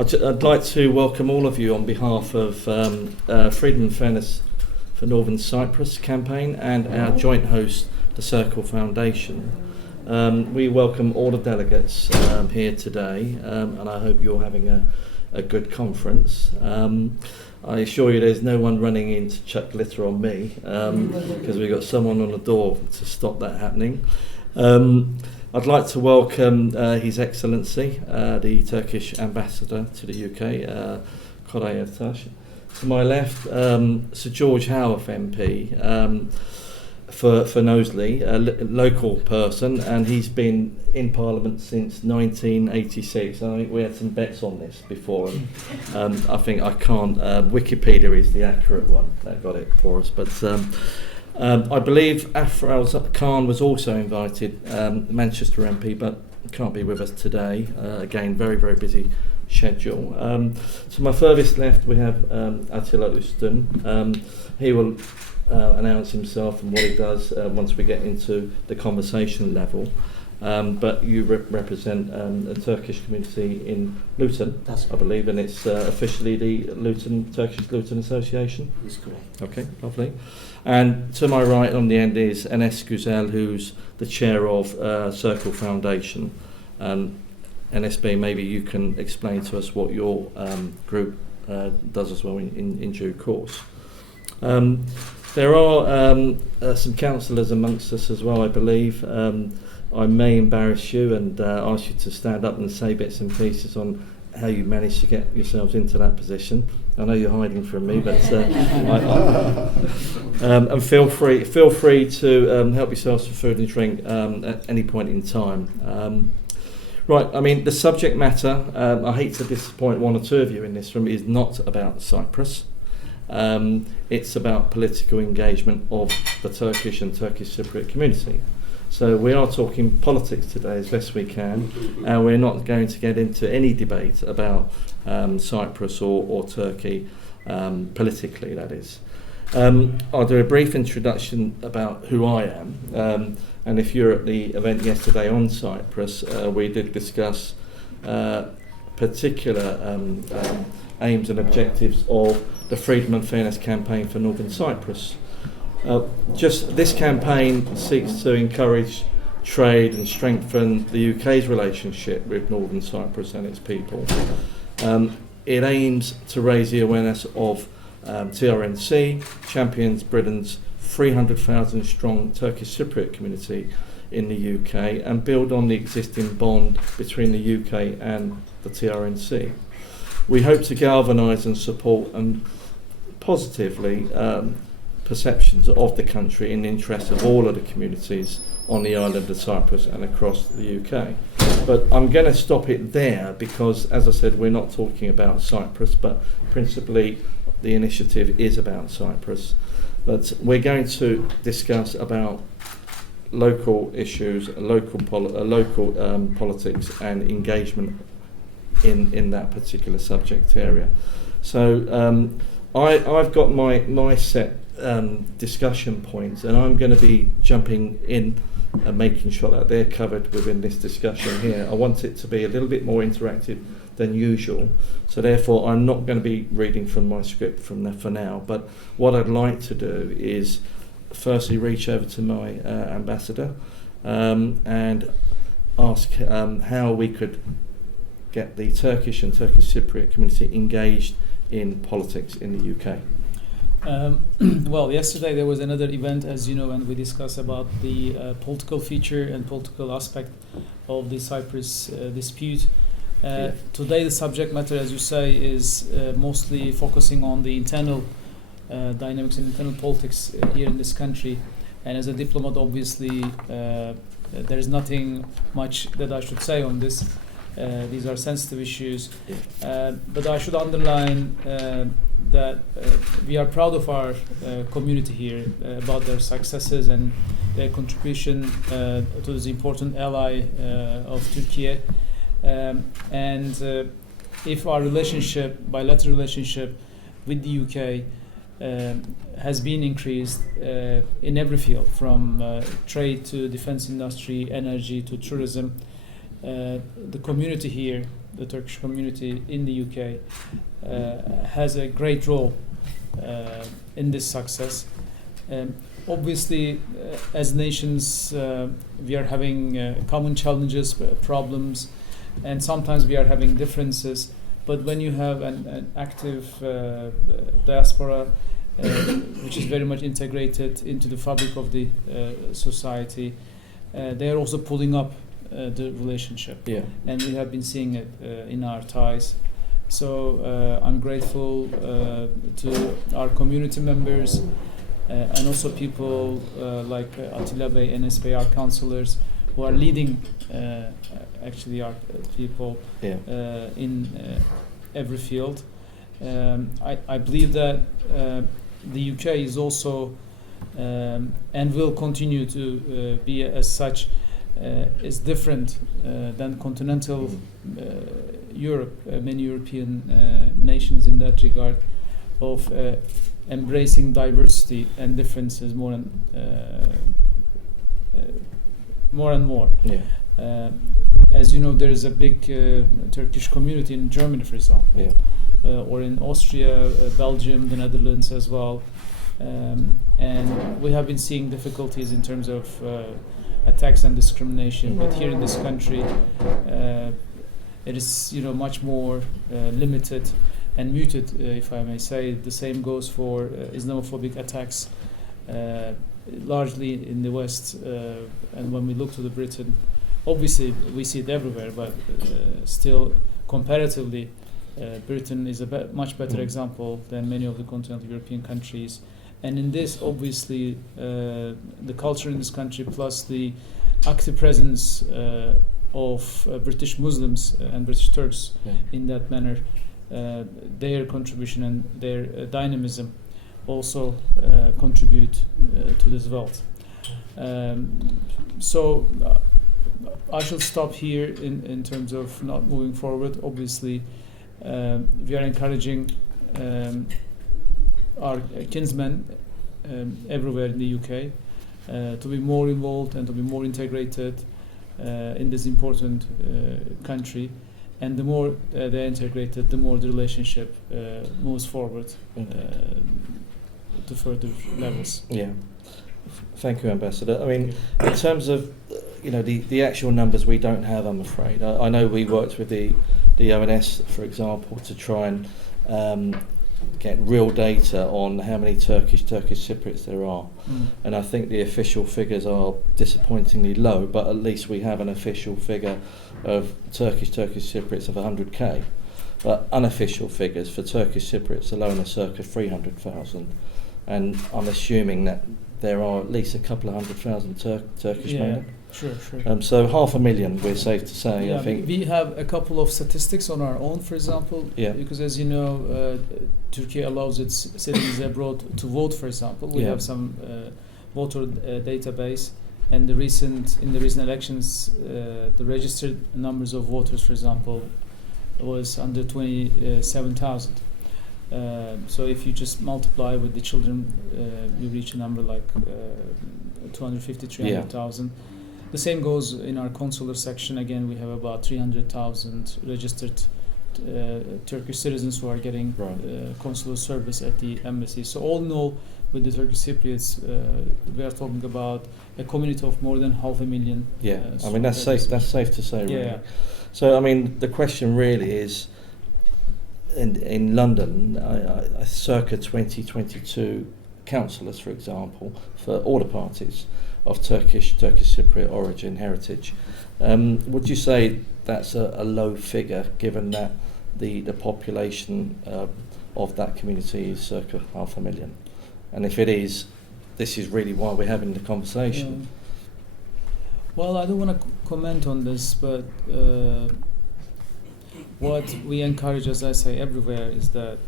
I'd like to welcome all of you on behalf of Freedom and Fairness for Northern Cyprus campaign and our joint host, the Circle Foundation. We welcome all the delegates here today, and I hope you're having a good conference. I assure you there's no one running in to chuck glitter on me, because we've got someone on the door to stop that happening. I'd like to welcome His Excellency, the Turkish Ambassador to the UK, Koray Ertaş. To my left, Sir George Howarth MP for Knowsley, a local person, and he's been in Parliament since 1986. I think we had some bets on this before, and I think I can't. Wikipedia is the accurate one that got it for us, but. I believe Afraz Khan was also invited, the Manchester MP, but can't be with us today. Again, very, very busy schedule. To my furthest left, we have Attila Üstün. He will announce himself and what he does once we get into the conversation level. But you represent a Turkish community in Luton, I believe, and it's officially the Turkish Luton Association. That's correct. Okay, lovely. And to my right on the end is Enes Güzel, who's the chair of Circle Foundation. NSB, maybe you can explain to us what your group does as well in due course. There are some councillors amongst us as well, I believe. I may embarrass you and ask you to stand up and say bits and pieces on how you managed to get yourselves into that position. I know you're hiding from me, but and feel free to help yourselves with food and drink at any point in time. Right, I mean, the subject matter, I hate to disappoint one or two of you in this room, is not about Cyprus. It's about political engagement of the Turkish and Turkish Cypriot community. So we are talking politics today as best we can, and we're not going to get into any debate about Cyprus or Turkey, politically that is. I'll do a brief introduction about who I am, and if you're at the event yesterday on Cyprus, we did discuss particular aims and objectives of the Freedom and Fairness campaign for Northern Cyprus. Just this campaign seeks to encourage trade and strengthen the UK's relationship with Northern Cyprus and its people. It aims to raise the awareness of TRNC, champions Britain's 300,000 strong Turkish Cypriot community in the UK, and build on the existing bond between the UK and the TRNC. We hope to galvanise and support and positively perceptions of the country in the interest of all of the communities on the island of Cyprus and across the UK. But I'm going to stop it there because, as I said, we're not talking about Cyprus, but principally the initiative is about Cyprus. But we're going to discuss about local issues, local politics and engagement in that particular subject area. So I've got my set discussion points, and I'm going to be jumping in and making sure that they're covered within this discussion here. I want it to be a little bit more interactive than usual, so therefore I'm not going to be reading from my script for now, but what I'd like to do is firstly reach over to my ambassador and ask how we could get the Turkish and Turkish Cypriot community engaged in politics in the UK. Well, yesterday there was another event, as you know, and we discussed about the political feature and political aspect of the Cyprus dispute. Today the subject matter, as you say, is mostly focusing on the internal dynamics and internal politics here in this country. And as a diplomat, obviously, there is nothing much that I should say on this. These are sensitive issues, but I should underline that we are proud of our community here about their successes and their contribution to this important ally of Turkey. And if our bilateral relationship with the UK has been increased in every field, from trade to defense industry, energy to tourism, the community here the Turkish community in the UK has a great role in this success. Obviously, as nations, we are having common challenges, problems, and sometimes we are having differences. But when you have an active diaspora, which is very much integrated into the fabric of the society, they are also pulling up the relationship. Yeah. And we have been seeing it in our ties. So I'm grateful to our community members and also people like Attila Bey, Enes Bey, our councillors, who are leading actually our people in every field. I believe that the UK is also and will continue to be as such is different than continental Europe, many European nations in that regard, of embracing diversity and differences more and more. Yeah. As you know, there is a big Turkish community in Germany, for example, Yeah. Or in Austria, Belgium, the Netherlands as well. And we have been seeing difficulties in terms of attacks and discrimination. But here in this country, it is much more limited and muted, if I may say. The same goes for Islamophobic attacks, largely in the West. And when we look to the Britain, obviously we see it everywhere, but still comparatively, Britain is a much better example than many of the continental European countries. And in this, obviously, the culture in this country, plus the active presence of British Muslims and British Turks in that manner, their contribution and their dynamism also contribute to this wealth. So I shall stop here in terms of not moving forward. Obviously, we are encouraging our kinsmen everywhere in the UK to be more involved and to be more integrated in this important country. And the more they're integrated, the more the relationship moves forward to further levels. Yeah. Thank you, Ambassador. I mean, in terms of the actual numbers, we don't have, I'm afraid. I know we worked with the ONS, for example, to try and get real data on how many Turkish Cypriots there are. And I think the official figures are disappointingly low, but at least we have an official figure of Turkish Cypriots of 100k. But unofficial figures for Turkish Cypriots alone are circa 300,000. And I'm assuming that there are at least a couple of 100,000 Turkish mainly. Sure. So 500,000, we're safe to say. I think we have a couple of statistics on our own, for example, because as you know, Turkey allows its citizens abroad to vote, for example. We have some voter database, and in the recent elections, the registered numbers of voters, for example, was under 27,000. So if you just multiply with the children, you reach a number like 250, 300,000. The same goes in our consular section. Again, we have about 300,000 registered Turkish citizens who are getting consular service at the embassy. So all in all, with the Turkish Cypriots, we are talking about a community of more than 500,000. I mean that's safe to say, really. So I mean the question really is, in London, circa 2022 councillors, for example, for all the parties of Turkish Cypriot origin, heritage. Would you say that's a low figure, given that the population of that community is circa 500,000? And if it is, this is really why we're having the conversation. Well, I don't want to comment on this, but what we encourage, as I say, everywhere, is that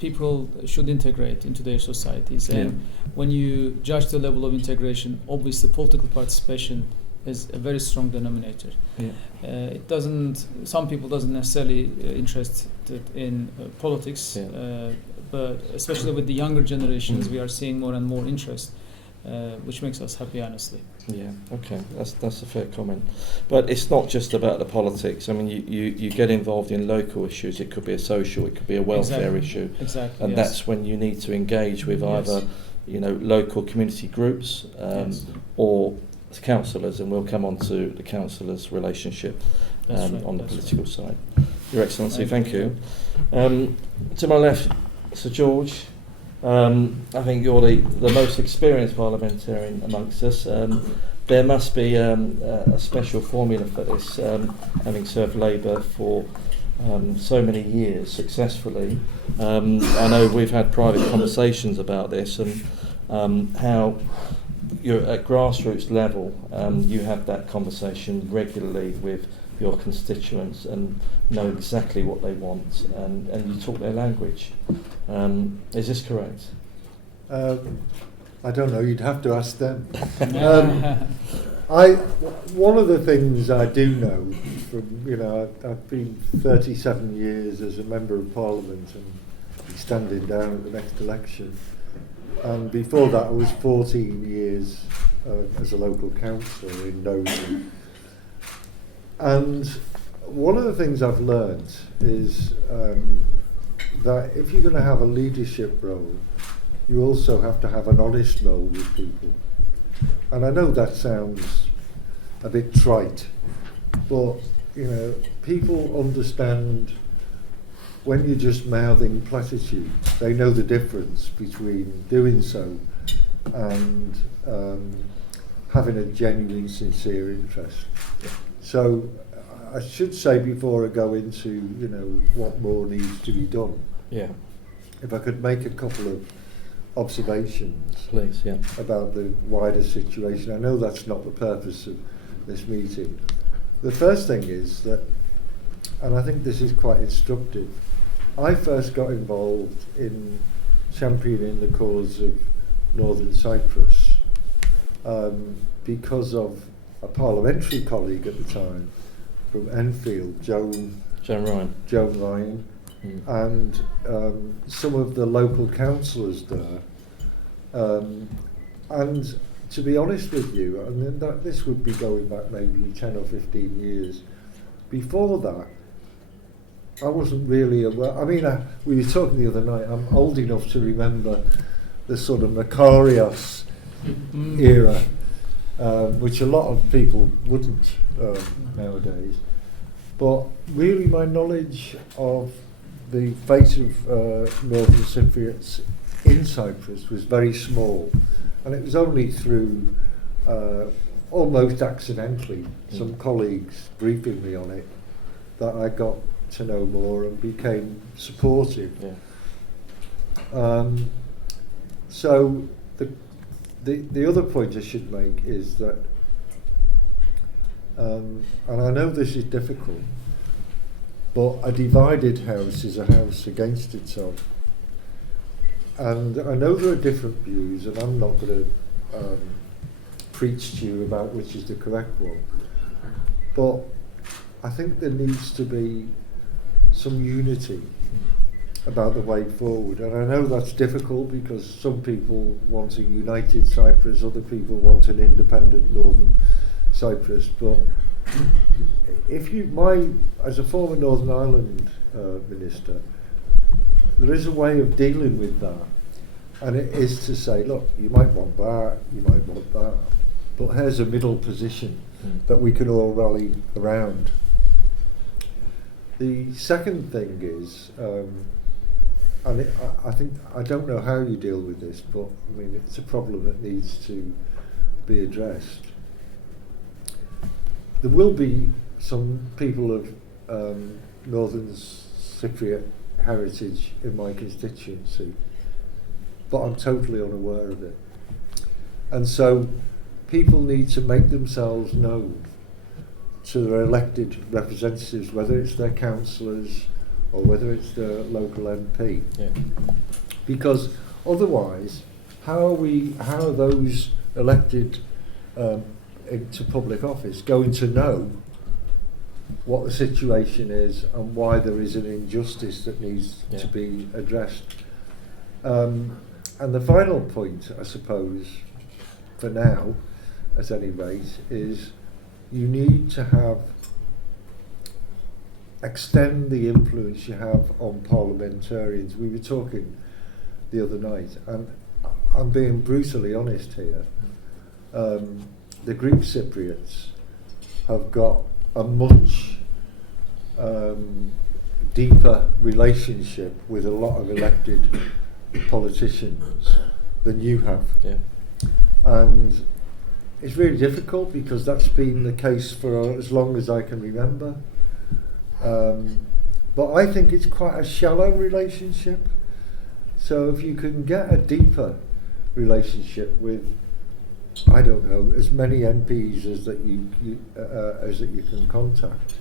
people should integrate into their societies. And when you judge the level of integration, obviously political participation is a very strong denominator. Some people doesn't necessarily interested in politics, but especially with the younger generations, we are seeing more and more interest, which makes us happy, honestly. Yeah, okay, that's a fair comment. But it's not just about the politics. I mean, you get involved in local issues. It could be a social, it could be a welfare issue. Exactly. And that's when you need to engage with either, local community groups or councillors, and we'll come on to the councillors' relationship on the political side. Your Excellency, thank you. To my left, Sir George. I think you're the most experienced parliamentarian amongst us. There must be a special formula for this, having served Labour for so many years successfully. I know we've had private conversations about this and how you're at grassroots level, you have that conversation regularly with your constituents and know exactly what they want, and you talk their language. Is this correct? I don't know, you'd have to ask them. One of the things I do know from, I've been 37 years as a Member of Parliament and standing down at the next election. And before that I was 14 years as a local councillor in Northern. And one of the things I've learned is that if you're going to have a leadership role, you also have to have an honest role with people. And I know that sounds a bit trite, but people understand when you're just mouthing platitudes. They know the difference between doing so and having a genuine, sincere interest. Yeah. So I should say before I go into what more needs to be done. Yeah. If I could make a couple of observations, please, yeah, about the wider situation. I know that's not the purpose of this meeting. The first thing is that, and I think this is quite instructive, I first got involved in championing the cause of Northern Cyprus because of a parliamentary colleague at the time from Enfield, Joan Ryan, and some of the local councillors there. And to be honest with you, and this would be going back maybe 10 or 15 years, before that, I wasn't really aware. I mean, we were talking the other night, I'm old enough to remember the sort of Makarios era, which a lot of people wouldn't nowadays. But really my knowledge of the fate of Northern Cypriots in Cyprus was very small, and it was only through almost accidentally some colleagues briefing me on it that I got to know more and became supportive. Yeah. So the other point I should make is that, and I know this is difficult, but a divided house is a house against itself. And I know there are different views, and I'm not going to preach to you about which is the correct one, but I think there needs to be some unity about the way forward. And I know that's difficult because some people want a united Cyprus, other people want an independent Northern Cyprus, but as a former Northern Ireland minister, there is a way of dealing with that, and it is to say, look, you might want that, you might want that, but here's a middle position that we can all rally around. The second thing is, I don't know how you deal with this, but I mean it's a problem that needs to be addressed. There will be some people of Northern Cypriot heritage in my constituency, but I'm totally unaware of it. And so people need to make themselves known to their elected representatives, whether it's their councillors or whether it's their local MP. Yeah. Because otherwise, how are those elected into public office going to know what the situation is and why there is an injustice that needs to be addressed? And the final point, I suppose, for now, at any rate, is you need to extend the influence you have on parliamentarians. We were talking the other night, and I'm being brutally honest here. The Greek Cypriots have got a much deeper relationship with a lot of elected politicians than you have. Yeah. And it's really difficult because that's been the case for as long as I can remember. But I think it's quite a shallow relationship. So if you can get a deeper relationship with, I don't know, as many MPs as that you can contact,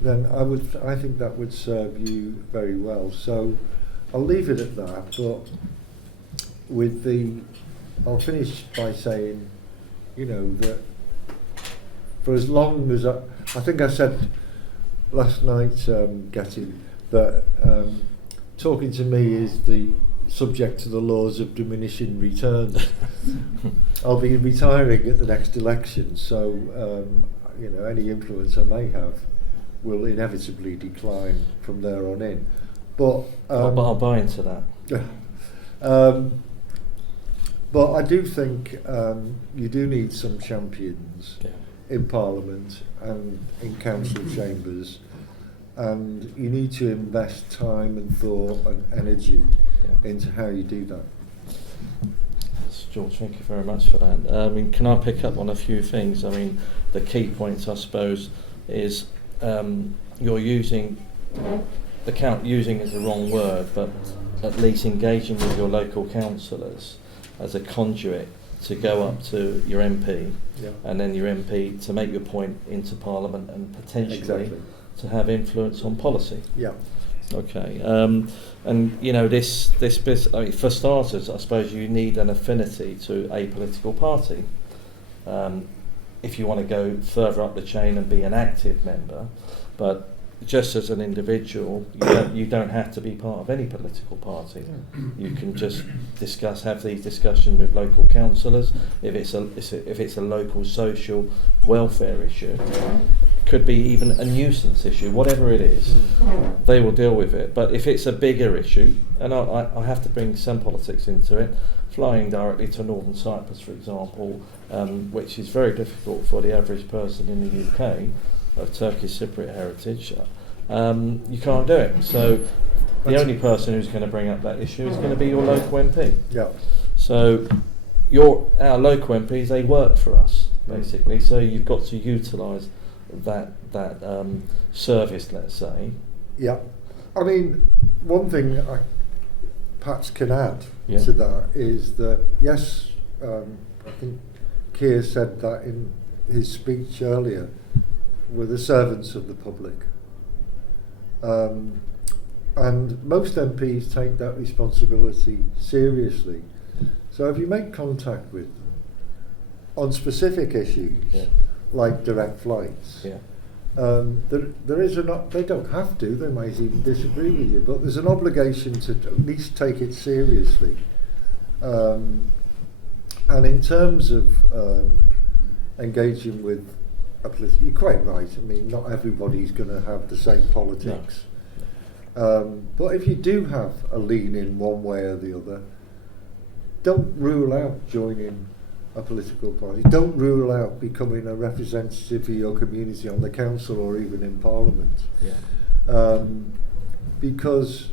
then I think that would serve you very well. So I'll leave it at that. But I'll finish by saying, that for as long as I think I said last night, Getty, that talking to me is the subject to the laws of diminishing returns. I'll be retiring at the next election, so any influence I may have will inevitably decline from there on in. But I'll buy into that. But I do think you do need some champions in Parliament and in council chambers, and you need to invest time and thought and energy into how you do that. George, thank you very much for that. Can I pick up on a few things? The key points, I suppose, is you're using is the wrong word, but at least engaging with your local councillors as a conduit to go up to your MP, and then your MP to make your point into Parliament and potentially to have influence on policy. Yeah. Okay. And this for starters, I suppose you need an affinity to a political party. If you want to go further up the chain and be an active member, but just as an individual, you don't have to be part of any political party. You can just have these discussions with local councillors. If it's a local social welfare issue, could be even a nuisance issue, whatever it is, they will deal with it. But if it's a bigger issue, and I have to bring some politics into it, flying directly to Northern Cyprus, for example, which is very difficult for the average person in the UK, of Turkish Cypriot heritage, you can't do it. So the only person who's going to bring up that issue is going to be your local MP. Yeah. So our local MPs, they work for us, basically. So you've got to utilise that service, let's say. Yeah. One thing I perhaps can add to that is that, yes, I think Keir said that in his speech earlier, we're the servants of the public. And most MPs take that responsibility seriously. So if you make contact with them on specific issues, like direct flights, there is they don't have to, they might even disagree with you, but there's an obligation to at least take it seriously. And in terms of engaging with you're quite right. Not everybody's going to have the same politics. No. But if you do have a lean in one way or the other, don't rule out joining a political party. Don't rule out becoming a representative of your community on the council or even in Parliament. Because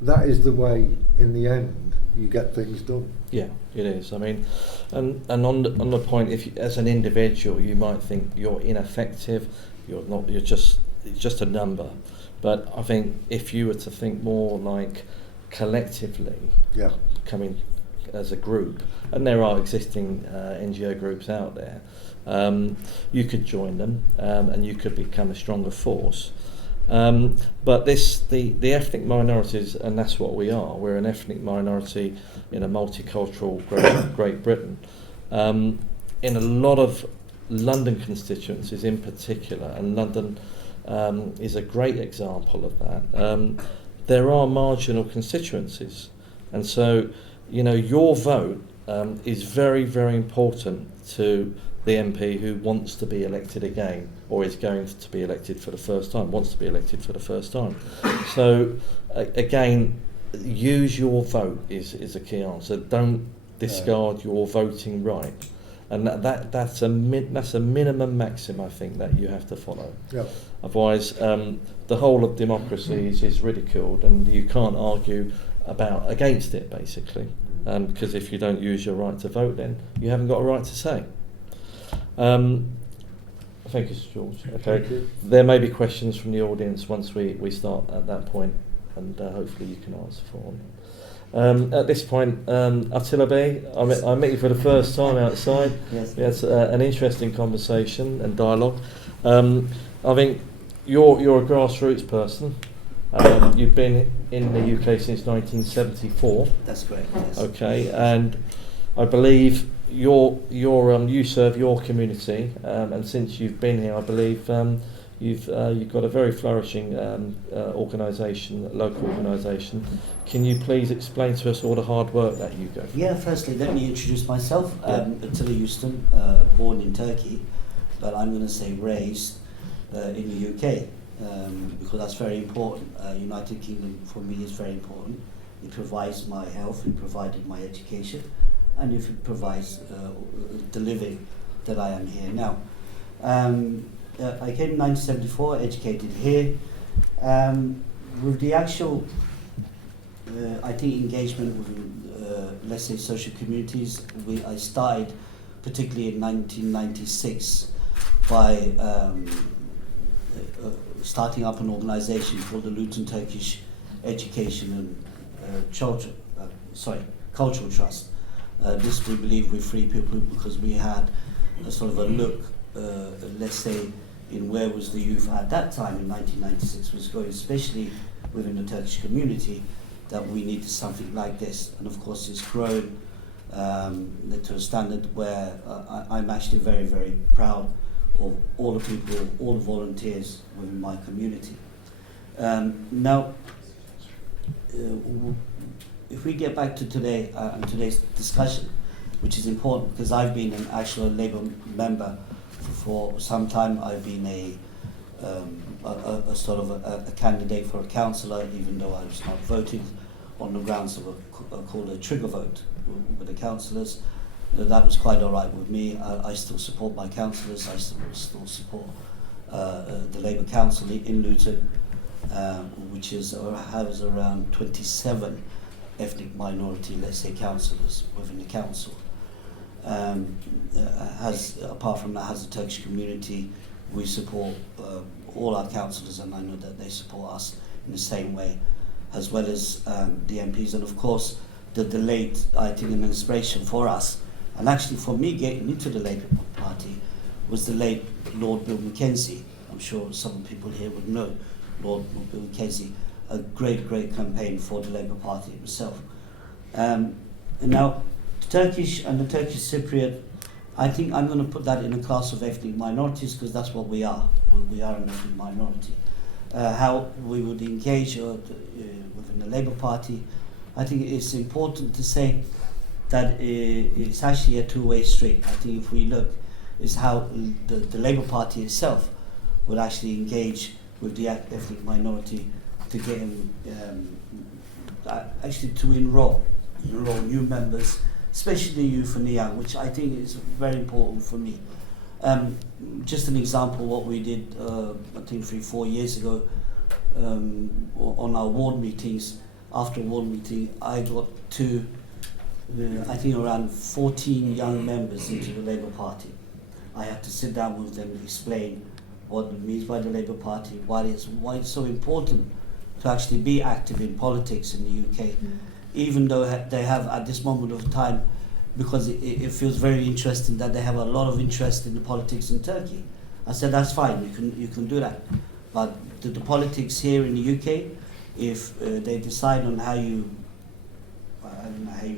that is the way, in the end, you get things done. Yeah, it is. And on the point, if as an individual you might think you're ineffective, you're not. It's just a number. But I think if you were to think more like collectively, coming as a group, and there are existing NGO groups out there, you could join them, and you could become a stronger force. But the ethnic minorities, and that's what we are. We're an ethnic minority in a multicultural Great Britain. In a lot of London constituencies in particular, and London is a great example of that, there are marginal constituencies. And so, your vote is very, very important to the MP who wants to be elected again, or is going to be elected for the first time, wants to be elected for the first time. So again, use your vote is a key answer. Don't discard your voting right, and that's a minimum maxim, I think, that you have to follow. Yep. Otherwise, the whole of democracy is ridiculed, and you can't argue against it, basically. Because if you don't use your right to vote, then you haven't got a right to say. Thank you, George. Okay, Thank you. there may be questions from the audience once we start at that point, and hopefully you can answer for them. At this point, Attila Bey, I met you for the first time outside. Yes. We had an interesting conversation and dialogue. I think you're a grassroots person. You've been in the UK since 1974. That's correct, yes. Okay, and I believe you serve your community, and since you've been here, I believe you've got a very flourishing organisation, local organisation. Can you please explain to us all the hard work that you go through? Yeah, firstly, let me introduce myself. Attila Houston, born in Turkey, but I'm going to say raised in the UK, because that's very important. United Kingdom for me is very important. It provides my health, it provided my education, and it provides the living that I am here now. I came in 1974, educated here. With the actual, I think, engagement with, let's say, social communities, I started particularly in 1996 by starting up an organisation called the Luton Turkish Education and Cultural Trust. This, we believe, we free people because we had a sort of a look, let's say, in where was the youth at that time in 1996 was going, especially within the Turkish community, that we needed something like this. And of course it's grown to a standard where I'm actually very, very proud of all the people, all the volunteers within my community. Now, if we get back to today and today's discussion, which is important because I've been an actual Labour member for some time. I've been a sort of a candidate for a councillor, even though I was not voted on the grounds of called a trigger vote with the councillors. That was quite all right with me. I still support my councillors. I still support the Labour Council in Luton, which has around 27 ethnic minority, let's say, councillors within the council. Apart from that, has a Turkish community. We support all our councillors, and I know that they support us in the same way, as well as the MPs. And of course, the delayed, I think, administration for us, and actually for me getting into the Labour Party, was the late Lord Bill Mackenzie. I'm sure some people here would know Lord Bill Mackenzie, a great campaign for the Labour Party himself. And now, Turkish and the Turkish Cypriot, I think I'm going to put that in a class of ethnic minorities because that's what we are. We are an ethnic minority. How we would engage within the Labour Party, I think it's important to say that it's actually a two-way street. I think if we look, is how the Labour Party itself would actually engage with the ethnic minority to get them actually to enroll new members, especially youth and the young, which I think is very important for me. Just an example, what we did, I think 3-4 years ago, on our ward meetings. After a ward meeting, I got I think around 14 young members into the Labour Party. I had to sit down with them and explain what it means by the Labour Party, why it's so important to actually be active in politics in the UK. Even though they have at this moment of time, because it feels very interesting that they have a lot of interest in the politics in Turkey. I said, that's fine, you can do that. But the politics here in the UK, if they decide on how you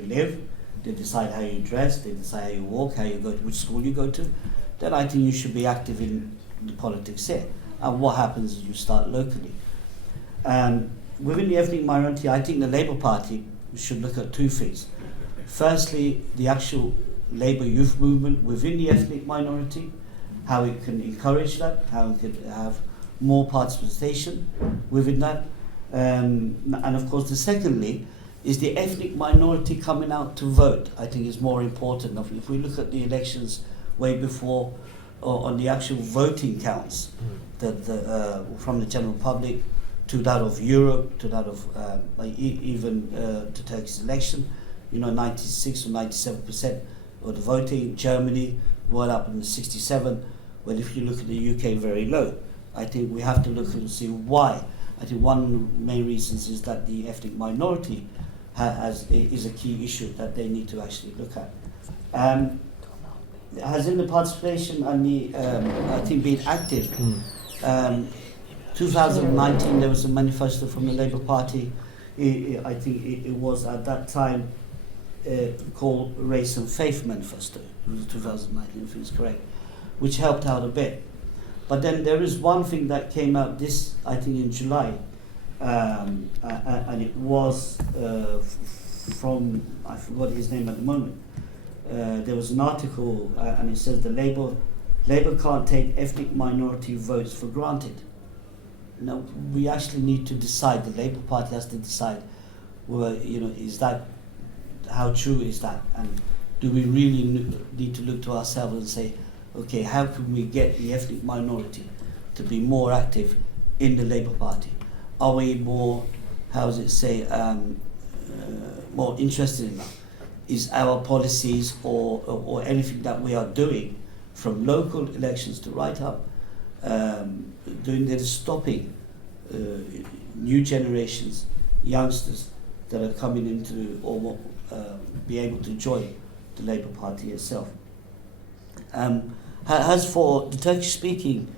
live, they decide how you dress, they decide how you walk, how you go to which school you go to, then I think you should be active in the politics here. And what happens is you start locally. Within the ethnic minority, I think the Labour Party should look at two things. Firstly, the actual Labour youth movement within the ethnic minority, how it can encourage that, how it could have more participation within that. And of course, the secondly is the ethnic minority coming out to vote. I think is more important. If we look at the elections way before, or on the actual voting counts, from the general public to that of Europe, to that of even the Turkish election, 96 or 97% of the voting. Germany, well up in 67. Well, if you look at the UK, very low. I think we have to look and see why. I think one of the main reasons is that the ethnic minority is a key issue that they need to actually look at. Has in the participation and the, I think, being active. 2019 there was a manifesto from the Labour Party. I think it was at that time called Race and Faith Manifesto. It was 2019, if it's correct, which helped out a bit. But then there is one thing that came out I think in July, and it was from, I forgot his name at the moment. There was an article, and it says the Labour can't take ethnic minority votes for granted. No, we actually need to decide. The Labour Party has to decide. Well, is that, how true is that, and do we really need to look to ourselves and say, okay, how can we get the ethnic minority to be more active in the Labour Party? Are we more, more interested in that? Is our policies or anything that we are doing, from local elections to right up, doing that is stopping new generations, youngsters that are coming into or be able to join the Labour Party itself. As for the Turkish speaking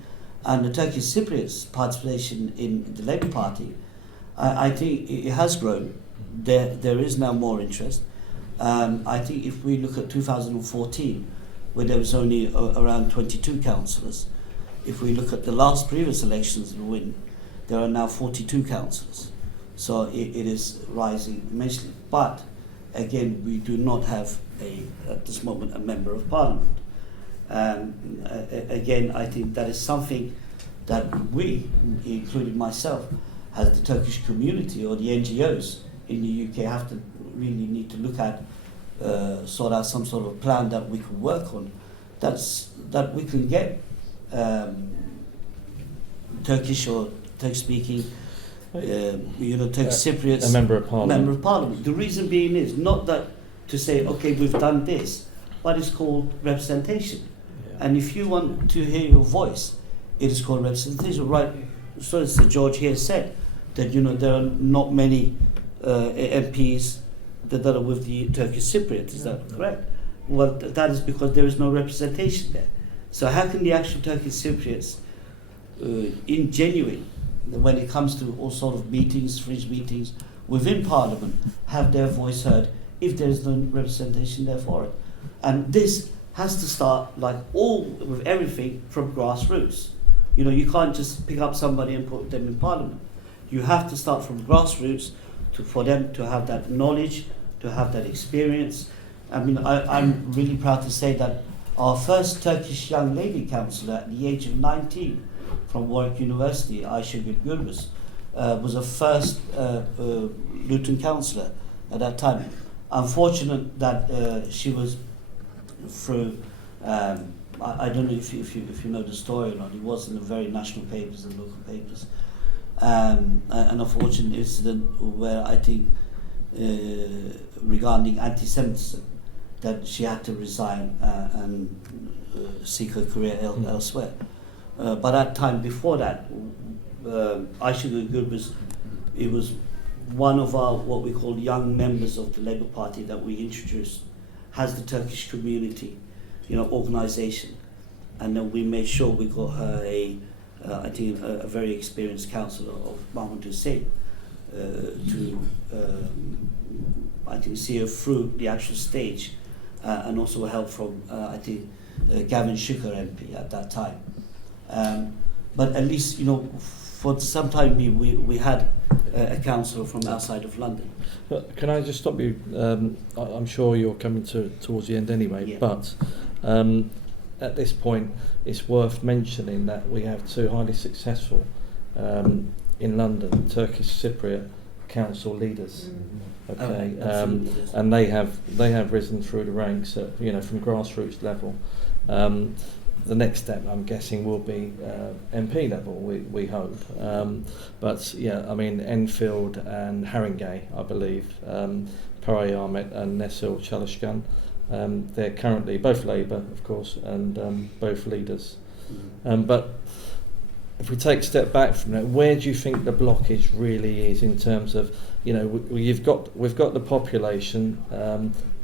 and the Turkish Cypriots participation in the Labour Party, I think it has grown. There is now more interest. I think if we look at 2014, where there was only around 22 councillors, if we look at the last previous elections in Win, there are now 42 councillors. So it is rising immensely. But again, we do not have at this moment a member of parliament. Again, I think that is something that we, including myself, as the Turkish community or the NGOs in the UK, have to really need to look at, sort out some sort of plan that we can work on, that we can get Turkish or Turkish-speaking, Turkish Cypriots a member of parliament. The reason being is not that to say, okay, we've done this, but it's called representation. Yeah. And if you want to hear your voice, it is called representation, right? So as Sir George here said, that there are not many MPs that are with the Turkish Cypriot. Is that correct? Well, that is because there is no representation there. So how can the actual Turkish Cypriots, in genuine, when it comes to all sort of meetings, fringe meetings within Parliament, have their voice heard if there is no representation there for it? And this has to start, like with everything, from grassroots. You can't just pick up somebody and put them in Parliament. You have to start from grassroots for them to have that knowledge, to have that experience. I mean, I'm really proud to say that our first Turkish young lady councillor at the age of 19 from Warwick University, Ayşe Gürbüz, was a first Luton councillor at that time. Unfortunate that she was through, I don't know if you know the story or not, it was in the very national papers and local papers. An unfortunate incident where I think regarding anti-Semitism, that she had to resign and seek her career elsewhere. But at time before that, Ayşe Gürbüz, it was one of our what we call young members of the Labour Party that we introduced, has the Turkish community, organisation, and then we made sure we got her I think a very experienced councillor of Mahmoud Hussein to I think see her through the actual stage, and also help from I think Gavin Shukar MP at that time. But at least for some time we had a councillor from outside of London. Can I just stop you? I'm sure you're coming towards the end anyway, Yeah. but at this point, it's worth mentioning that we have two highly successful in London Turkish Cypriot Council leaders. Okay, Absolutely, yes. and they have risen through the ranks at, from grassroots level. The next step, I'm guessing, will be MP level. We hope, but yeah, I mean Enfield and Haringey, I believe, Paray Ahmet and Nesil Çalışkan. They're currently both Labour, of course, and both leaders. But if we take a step back from that, where do you think the blockage really is in terms of, we've got the population,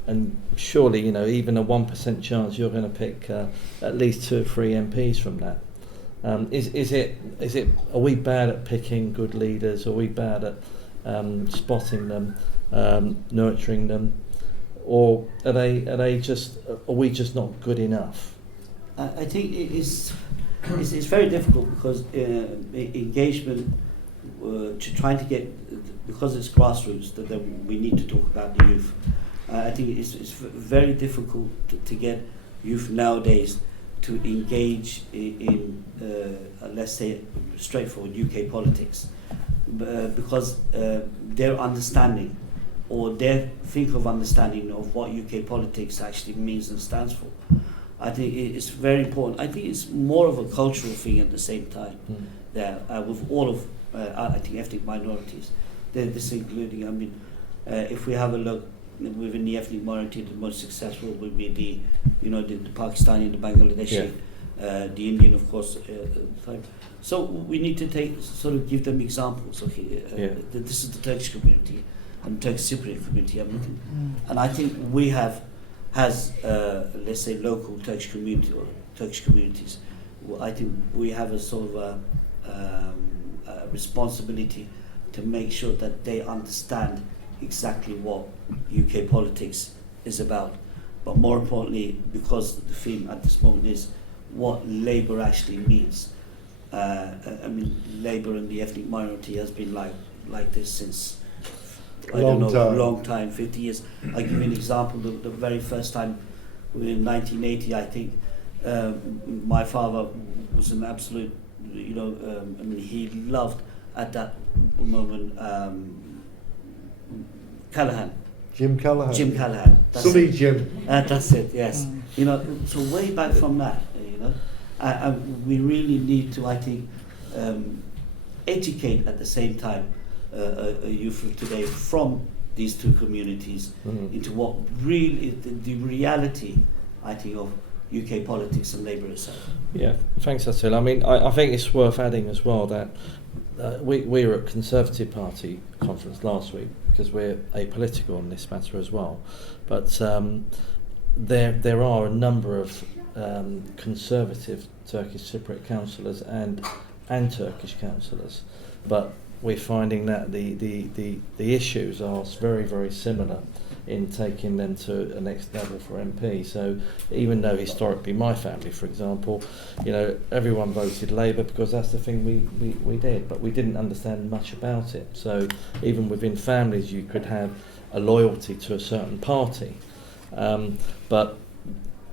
and surely, even a 1% chance you're going to pick at least 2 or 3 MPs from that. Is it? Are we bad at picking good leaders? Are we bad at spotting them, nurturing them, or are we just not good enough? I think it's very difficult because engagement to trying to get, because it's grassroots, that we need to talk about the youth. I think it's very difficult to get youth nowadays to engage in let's say, straightforward UK politics, because their understanding or their think of understanding of what UK politics actually means and stands for. I think it's very important. I think it's more of a cultural thing at the same time. There with all of I think ethnic minorities. This including, if we have a look within the ethnic minority, the most successful would be the Pakistani, the Bangladeshi, the Indian, of course. So we need to give them examples. Okay, this is the Turkish community and Turkish Cypriot community. And I think we has let's say local Turkish community or Turkish communities. Well, I think we have a sort of a responsibility to make sure that they understand exactly what UK politics is about, but more importantly, because the theme at this moment is what Labour actually means. Labour and the ethnic minority has been like this since long time, 50 years. I'll give you an example. The very first time, in 1980, I think, my father was an absolute, he loved at that moment Jim Callaghan. Sunny Jim. That's it, yes. So way back from that, we really need to, I think, educate at the same time a youth of today from these two communities into what really the reality, I think, of UK politics and Labour itself. Yeah, thanks, Asil. I think it's worth adding as well that we were at Conservative Party conference last week because we're apolitical on this matter as well. But there are a number of Conservative Turkish Cypriot councillors and Turkish councillors, but we're finding that the issues are very, very similar in taking them to a next level for MP. So even though historically my family, for example, everyone voted Labour because that's the thing we did, but we didn't understand much about it. So even within families you could have a loyalty to a certain party, but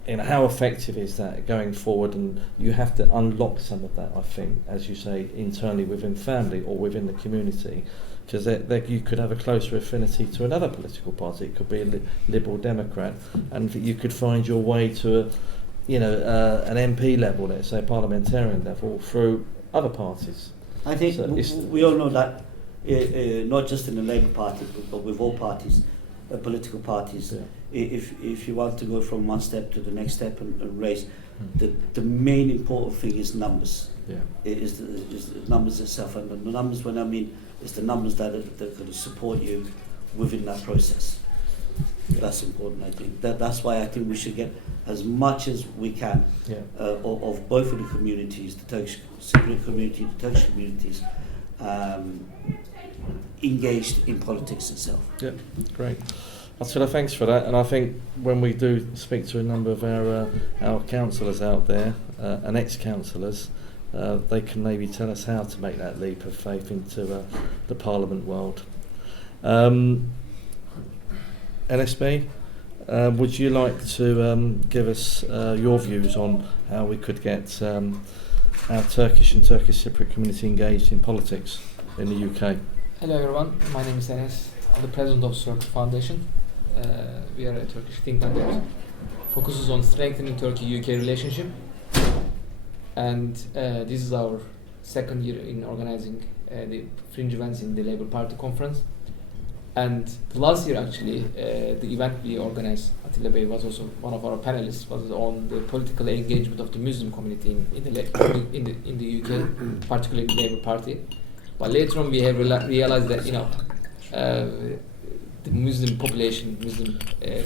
how effective is that going forward? And you have to unlock some of that, I think, as you say, internally within family or within the community, because you could have a closer affinity to another political party. It could be a Liberal Democrat, and you could find your way to an MP level, let's say parliamentarian level, through other parties. I think we all know that, not just in the Labour Party, but with all parties, political parties. Yeah. If you want to go from one step to the next step and raise, the main important thing is numbers. Yeah. It is the numbers itself, and the numbers, when I mean, it's the numbers that are going to support you within that process. Yeah. That's important, I think. That's why I think we should get as much as we can of both of the communities, the Turkish Cypriot community, the Turkish communities, engaged in politics itself. Yeah, great. Attila, thanks for that. And I think when we do speak to a number of our councillors out there and ex-councillors, they can maybe tell us how to make that leap of faith into the Parliament world. LSB, would you like to give us your views on how we could get our Turkish and Turkish Cypriot community engaged in politics in the UK? Hello everyone, my name is Enes. I'm the president of Circle Foundation. We are a Turkish think tank that focuses on strengthening Turkey-UK relationship. And this is our second year in organizing the fringe events in the Labour Party conference. And last year actually, the event we organized, Attila Bey was also one of our panelists, was on the political engagement of the Muslim community in the UK, particularly the Labour Party. But later on we have realized that, the Muslim population, Muslim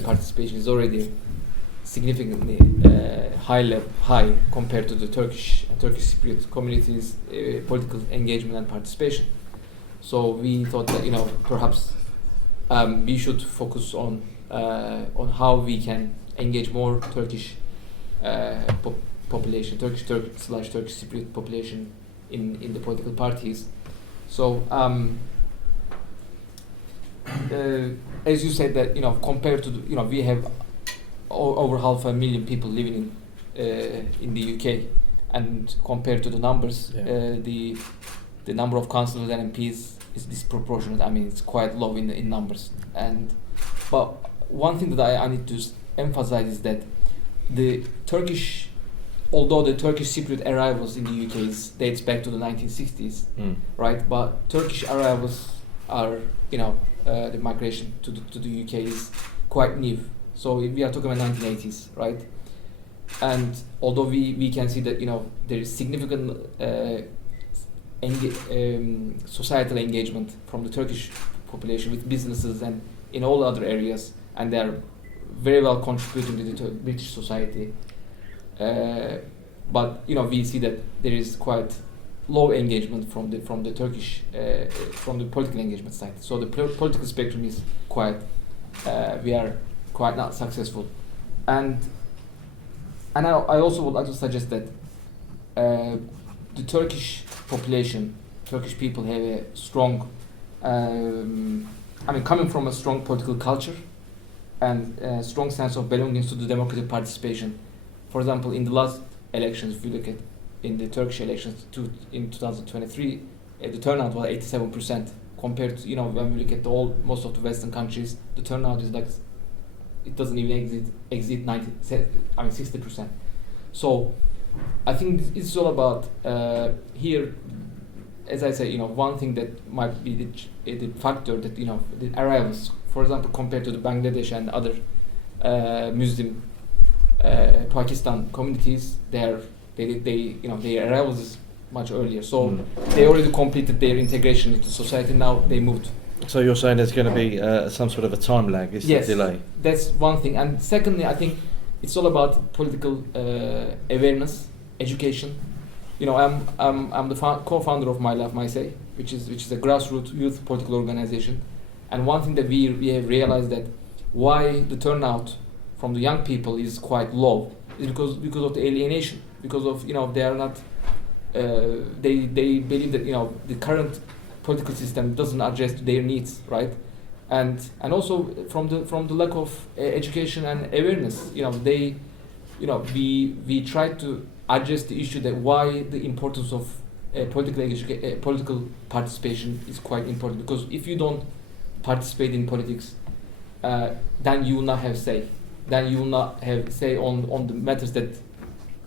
participation is already significantly high compared to the Turkish and Turkish Cypriot communities' political engagement and participation. So we thought that perhaps we should focus on how we can engage more Turkish population, Turkish Cypriot population in the political parties. So as you said that compared to we have over 500,000 people living in the UK, and compared to the numbers, the number of councillors and MPs is disproportionate. I mean, it's quite low in numbers. But one thing that I need to emphasize is that although the Turkish Cypriot arrivals in the UK dates back to the 1960s, right? But Turkish arrivals are, the migration to the UK is quite new. So we are talking about 1980s, right? And although we can see that there is significant societal engagement from the Turkish population with businesses and in all other areas, and they are very well contributing to the British society. But we see that there is quite low engagement from the Turkish from the political engagement side. So the political spectrum is quite we are quite not successful, and I also would like to suggest that the Turkish population, Turkish people have a strong, coming from a strong political culture and a strong sense of belonging to the democratic participation. For example, in the last elections, if you look at in the Turkish elections in 2023, the turnout was 87%. Compared to when we look at most of the Western countries, the turnout is like it doesn't even exceed 60%. So I think it's all about here. As I say, one thing that might be the factor that the arrivals, for example, compared to the Bangladesh and other Muslim Pakistan communities, their arrivals is much earlier. So they already completed their integration into society. Now they moved. So you're saying there's going to be some sort of a time lag, is the delay? That's one thing. And secondly, I think it's all about political awareness, education. I'm the co-founder of My Life, My Say, which is a grassroots youth political organization. And one thing that we have realized that why the turnout from the young people is quite low is because of the alienation, because of they are not they believe that the current political system doesn't address their needs, right? And also from the lack of education and awareness, we try to address the issue that why the importance of political participation is quite important, because if you don't participate in politics, then you will not have say. Then you will not have say on the matters that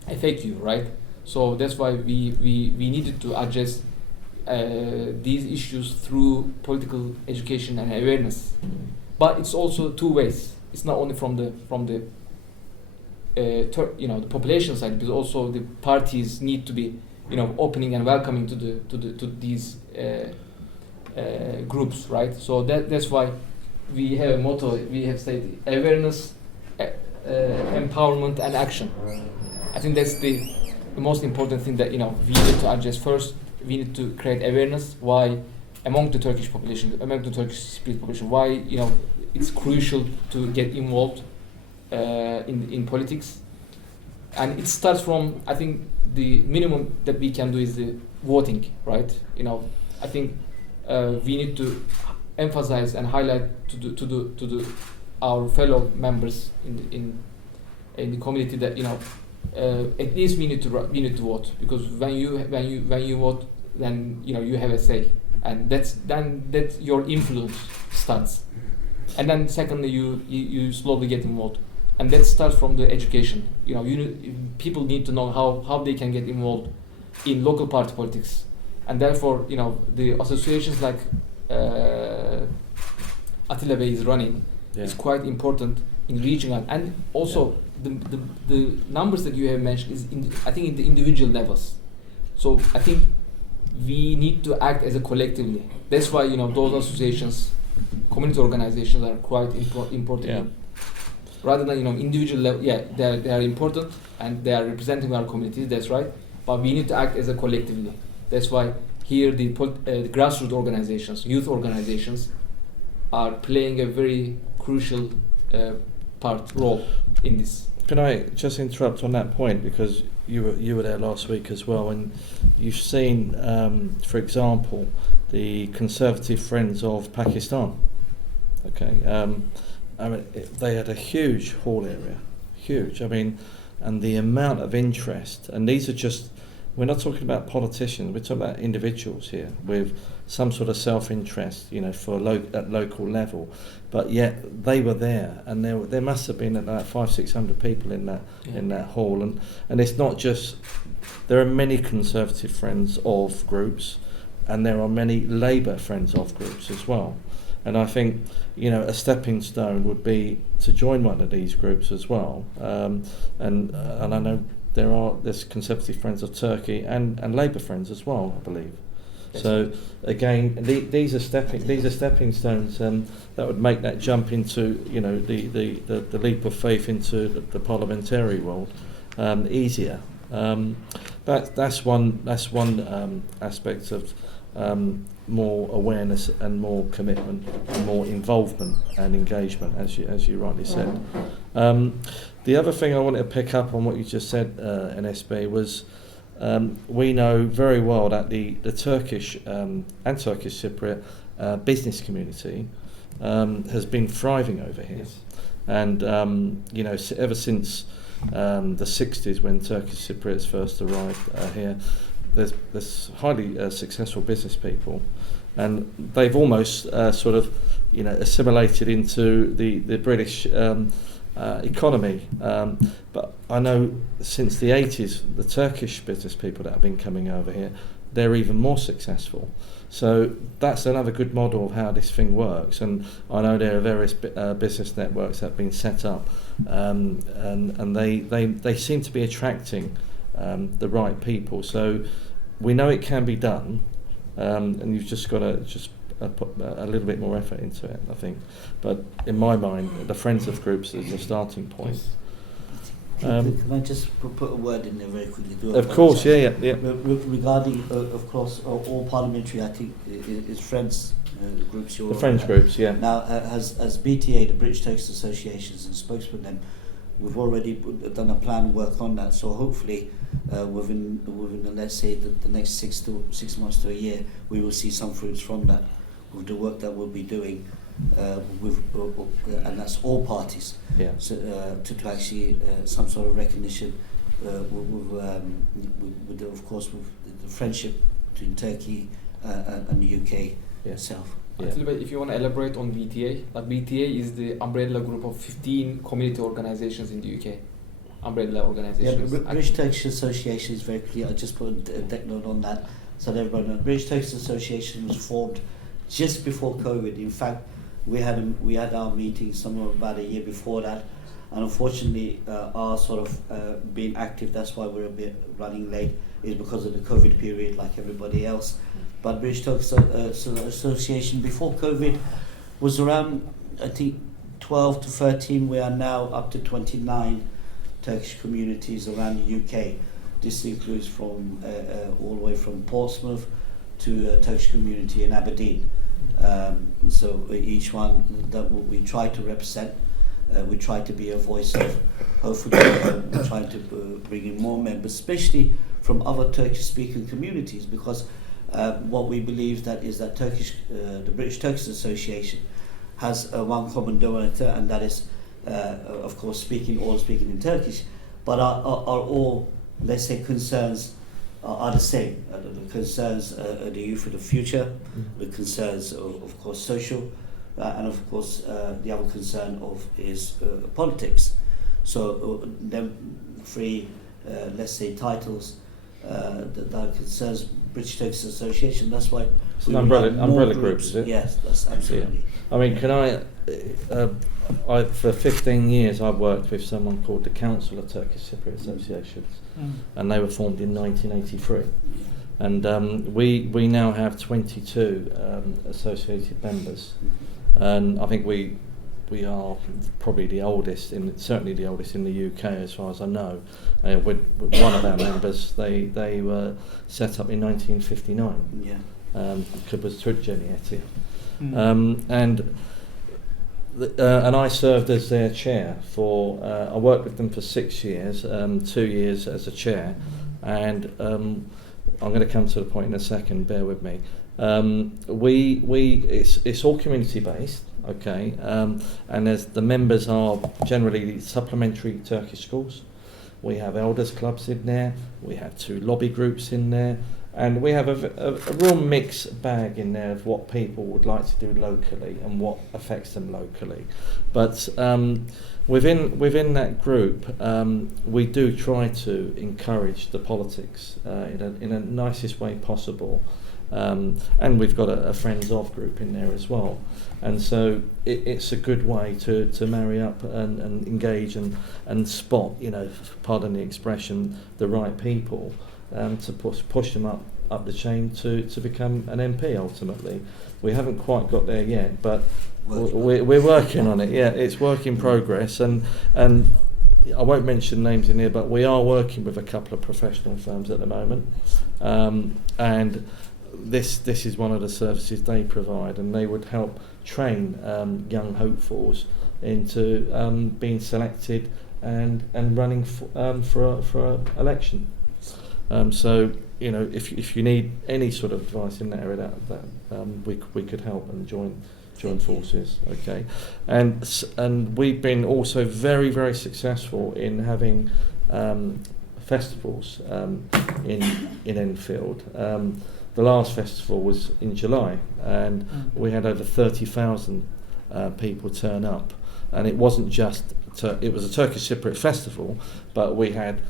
affect you, right? So that's why we needed to address these issues through political education and awareness. But it's also two ways. It's not only from the the population side, but also the parties need to be opening and welcoming to these groups, right? So that's why we have a motto. We have said awareness, empowerment, and action. I think that's the most important thing that we need to address first. We need to create awareness why among the Turkish population, among the Turkish Cypriot population, why it's crucial to get involved in politics. and it starts from, I think the minimum that we can do is the voting, right? I think we need to emphasize and highlight to our fellow members in the community that at least we need to vote, because when you vote, then you have a say, and that's your influence starts, and then secondly you slowly get involved, and that starts from the education. People need to know how they can get involved in local party politics, and therefore the associations like Attila Bey is running is quite important in reaching out, and also the numbers that you have mentioned is I think in the individual levels. So I think we need to act as a collectively. That's why those associations, community organizations are quite important. Yeah. Rather than individual level, they are important and they are representing our communities. That's right. But we need to act as a collectively. That's why here the grassroots organizations, youth organizations, are playing a very crucial role in this. Can I just interrupt on that point, because you were there last week as well, and you've seen, for example, the Conservative Friends of Pakistan. Okay, they had a huge hall area, huge. And the amount of interest, and these are just. We're not talking about politicians. We're talking about individuals here with some sort of self-interest, at local level. But yet they were there, and there must have been about 500-600 people in that hall. And it's not just. There are many Conservative Friends of groups, and there are many Labour Friends of groups as well. And I think a stepping stone would be to join one of these groups as well. And I know. There's Conservative Friends of Turkey and Labour Friends as well, I believe. Yes. So again, these are stepping stones that would make that jump into the leap of faith into the parliamentary world easier. That's one aspect of more awareness and more commitment and more involvement and engagement, as you rightly said. The other thing I wanted to pick up on what you just said, NSB, was we know very well that the Turkish and Turkish Cypriot business community has been thriving over here. Yes. And ever since the 60s, when Turkish Cypriots first arrived here, there's highly successful business people, and they've almost assimilated into the British economy. But I know since the 80s, the Turkish business people that have been coming over here, they're even more successful. So that's another good model of how this thing works. And I know there are various business networks that have been set up, and they seem to be attracting the right people. So we know it can be done, and you've just got to put a little bit more effort into it, I think. But in my mind, the Friends of Groups is a starting point. Can I just put a word in there very quickly? Of course, yeah. Regarding, of course, all parliamentary, I think, is Friends groups. The Friends groups, yeah. Now, as BTA, the British Turkish Associations, and spokesman them, we've already done a plan of work on that. So hopefully, within let's say the next 6 months to a year, we will see some fruits from that, with the work that we'll be doing, and that's all parties. Yeah. So to actually some sort of recognition, with of course with the friendship between Turkey and the UK itself. Yeah. If you want to elaborate on BTA, BTA is the umbrella group of 15 community organizations in the UK. Umbrella organizations. Yeah, British Turkish Association is very clear. I just put a deck note on that so that everybody knows. British Turkish Association was formed just before COVID. In fact, we had our meeting somewhere about a year before that, and unfortunately, our sort of being active, that's why we're a bit running late, is because of the COVID period, like everybody else. But British Turkish Association before COVID was around, I think, 12 to 13. We are now up to 29 Turkish communities around the UK. This includes from all the way from Portsmouth to a Turkish community in Aberdeen. So each one that we try to represent We try to be a voice of hopefully we're trying to bring in more members, especially from other Turkish-speaking communities, because what we believe that is that the British Turkish Association has one common denominator, and that is, of course, speaking in Turkish, but are all, let's say, concerns are the same. The concerns the youth of the future, the concerns of course social, and of course the other concern is politics. So them three, let's say, titles that concerns British Turkish Association. That's why it's an umbrella group, is it? Yes, that's absolutely. Yeah. I mean, can I for 15 years I've worked with someone called the Council of Turkish Cypriot Associations, and they were formed in 1983, and we now have 22 associated members, and I think we are probably the oldest, certainly the oldest in the UK as far as I know. With one of our members, they were set up in 1959. Yeah. Kıbrıs Türk Cemiyeti, and I served as their chair for. I worked with them for 6 years, 2 years as a chair, and I'm going to come to the point in a second. Bear with me. It's all community based, okay, and as the members are generally supplementary Turkish schools. We have elders clubs in there. We have 2 lobby groups in there. And we have a real mixed bag in there of what people would like to do locally and what affects them locally. But within that group, we do try to encourage the politics in a nicest way possible. And we've got a friends of group in there as well. And so it's a good way to marry up and engage and spot, pardon the expression, the right people. To push them up the chain to become an MP ultimately. We haven't quite got there yet, but we're working on it. Yeah, it's work in progress, and I won't mention names in here, but we are working with a couple of professional firms at the moment, and this is one of the services they provide, and they would help train young hopefuls into being selected and running for election. So if you need any sort of advice in that area, that we could help and join forces. Okay, and we've been also very, very successful in having festivals in Enfield. The last festival was in July, and we had over 30,000 people turn up, and it wasn't just it was a Turkish Cypriot festival, but we had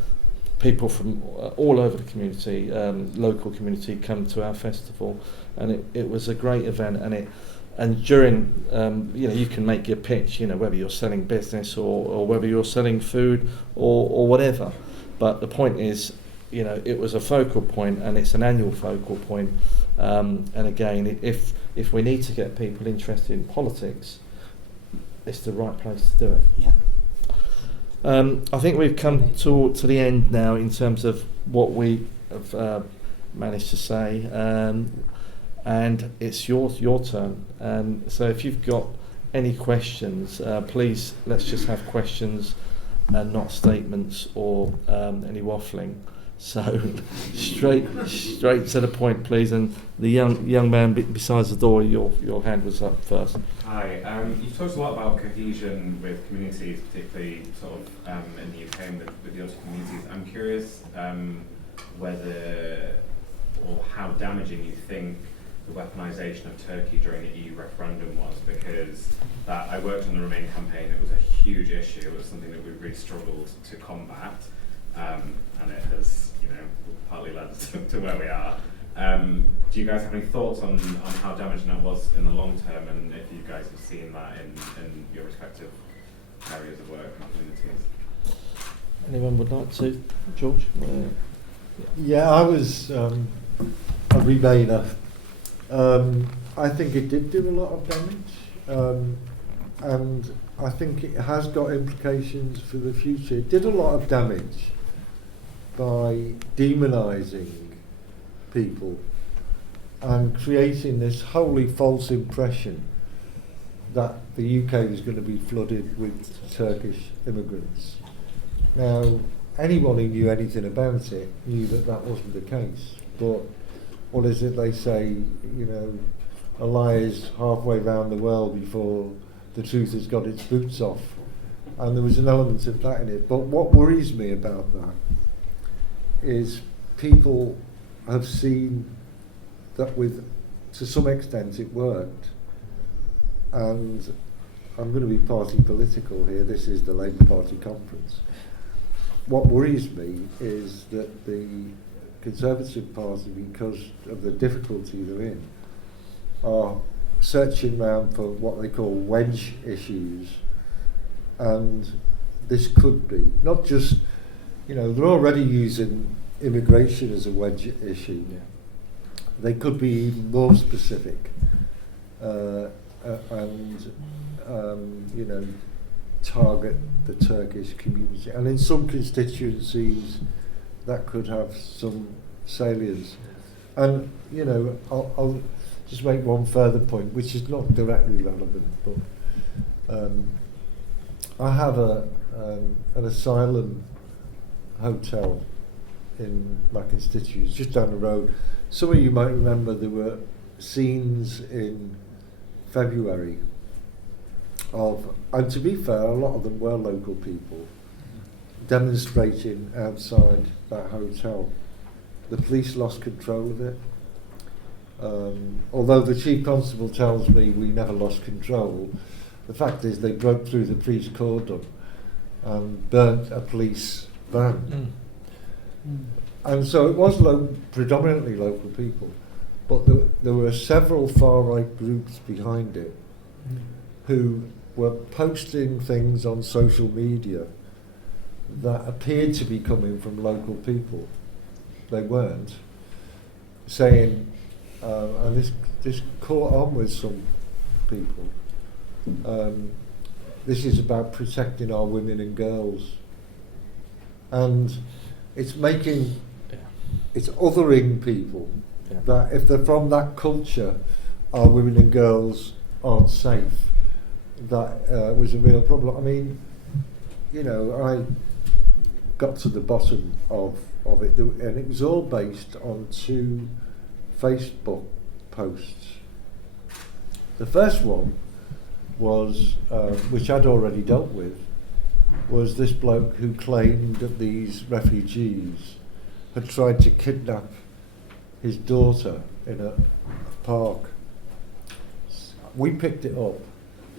people from all over the community, local community, come to our festival, and it was a great event. And during, you can make your pitch, whether you're selling business or whether you're selling food or whatever. But the point is, it was a focal point, and it's an annual focal point. And again, if we need to get people interested in politics, it's the right place to do it. Yeah. I think we've come to the end now in terms of what we have managed to say, and it's your turn. So if you've got any questions, please let's just have questions and not statements or any waffling. So straight to the point, please. And the young man besides the door, your hand was up first. Hi. You've talked a lot about cohesion with communities, particularly sort of in the UK and with the other communities. I'm curious whether or how damaging you think the weaponisation of Turkey during the EU referendum was, because I worked on the Remain campaign. It was a huge issue. It was something that we really struggled to combat, and it has partly led us to where we are. Do you guys have any thoughts on how damaging that was in the long term, and if you guys have seen that in your respective areas of work and communities? Anyone would like to? George? Yeah, I was a Remainer. I think it did do a lot of damage, and I think it has got implications for the future. It did a lot of damage by demonising people and creating this wholly false impression that the UK was going to be flooded with Turkish immigrants. Now, anyone who knew anything about it knew that that wasn't the case. But what is it they say, you know, a lie is halfway round the world before the truth has got its boots off. And there was an element of that in it. But what worries me about that is people have seen that to some extent it worked. And I'm going to be party political here, this is the Labour Party conference. What worries me is that the Conservative Party, because of the difficulty they're in, are searching around for what they call wedge issues. And this could be, not just, you know, they're already using immigration as a wedge issue. Yeah. They could be even more specific you know, target the Turkish community. And in some constituencies, that could have some salience. And, you know, I'll just make one further point, which is not directly relevant, but I have an asylum hotel in my constituency, just down the road. Some of you might remember there were scenes in February of, and to be fair, a lot of them were local people, demonstrating outside that hotel. The police lost control of it. Although the Chief Constable tells me we never lost control, the fact is they broke through the police cordon and burnt a police van. And so it was predominantly local people, but there were several far-right groups behind it who were posting things on social media that appeared to be coming from local people. They weren't. Saying, and this caught on with some people, this is about protecting our women and girls. And it's making, it's othering people, that if they're from that culture, our women and girls aren't safe. That was a real problem. I mean, you know, I got to the bottom of it, and it was all based on 2 Facebook posts. The first one was, which I'd already dealt with, was this bloke who claimed that these refugees had tried to kidnap his daughter in a park. We picked it up,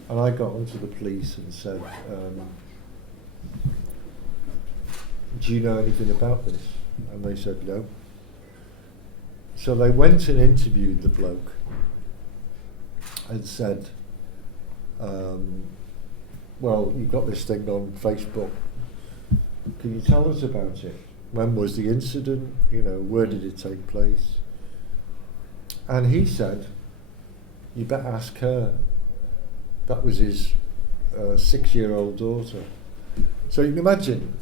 and I got onto the police and said, do you know anything about this? And they said no. So they went and interviewed the bloke and said, well, you got this thing on Facebook. Can you tell us about it? When was the incident? You know, where did it take place? And he said, you better ask her. That was his 6-year-old daughter. So you can imagine,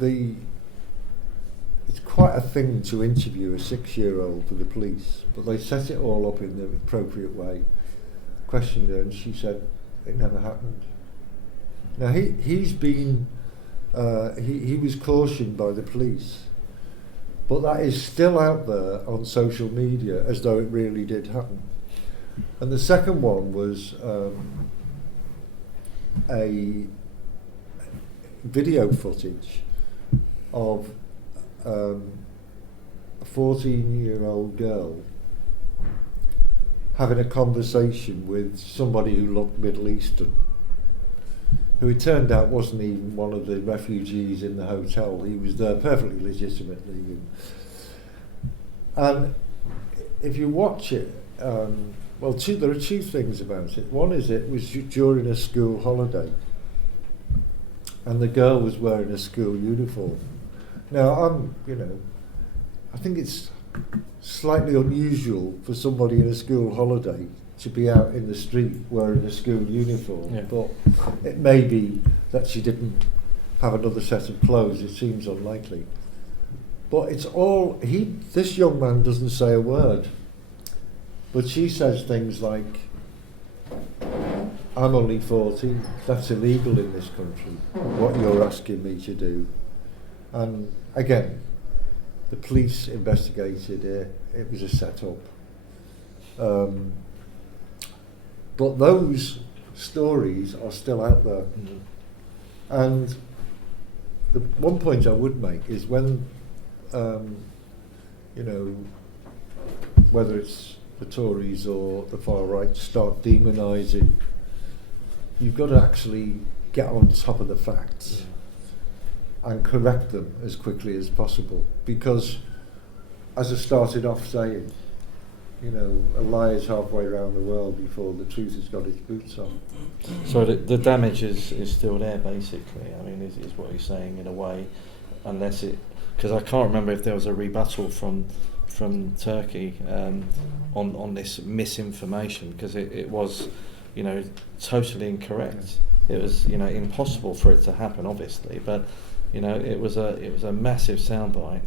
it's quite a thing to interview a 6-year-old for the police, but they set it all up in the appropriate way, questioned her, and she said it never happened. Now he's been, he was cautioned by the police, but that is still out there on social media as though it really did happen. And the second one was a video footage of a 14-year-old girl having a conversation with somebody who looked Middle Eastern, who it turned out wasn't even one of the refugees in the hotel. He was there perfectly legitimately. And if you watch it, well, there are 2 things about it. One is it was during a school holiday, and the girl was wearing a school uniform. Now, I think it's slightly unusual for somebody in a school holiday to be out in the street wearing a school uniform, but it may be that she didn't have another set of clothes. It seems unlikely. But it's all, this young man doesn't say a word, but she says things like, I'm only 40. That's illegal in this country, what you're asking me to do. And again, the police investigated it. It was a set-up. But those stories are still out there. And the one point I would make is when, you know, whether it's the Tories or the far right start demonising, you've got to actually get on top of the facts and correct them as quickly as possible. Because, as I started off saying, you know, a lie is halfway around the world before the truth has got its boots on. So the damage is still there, basically. I mean, is what you're saying in a way, unless it, because I can't remember if there was a rebuttal from Turkey on this misinformation, because it was, you know, totally incorrect. It was, you know, impossible for it to happen, obviously, but you know, it was a massive soundbite,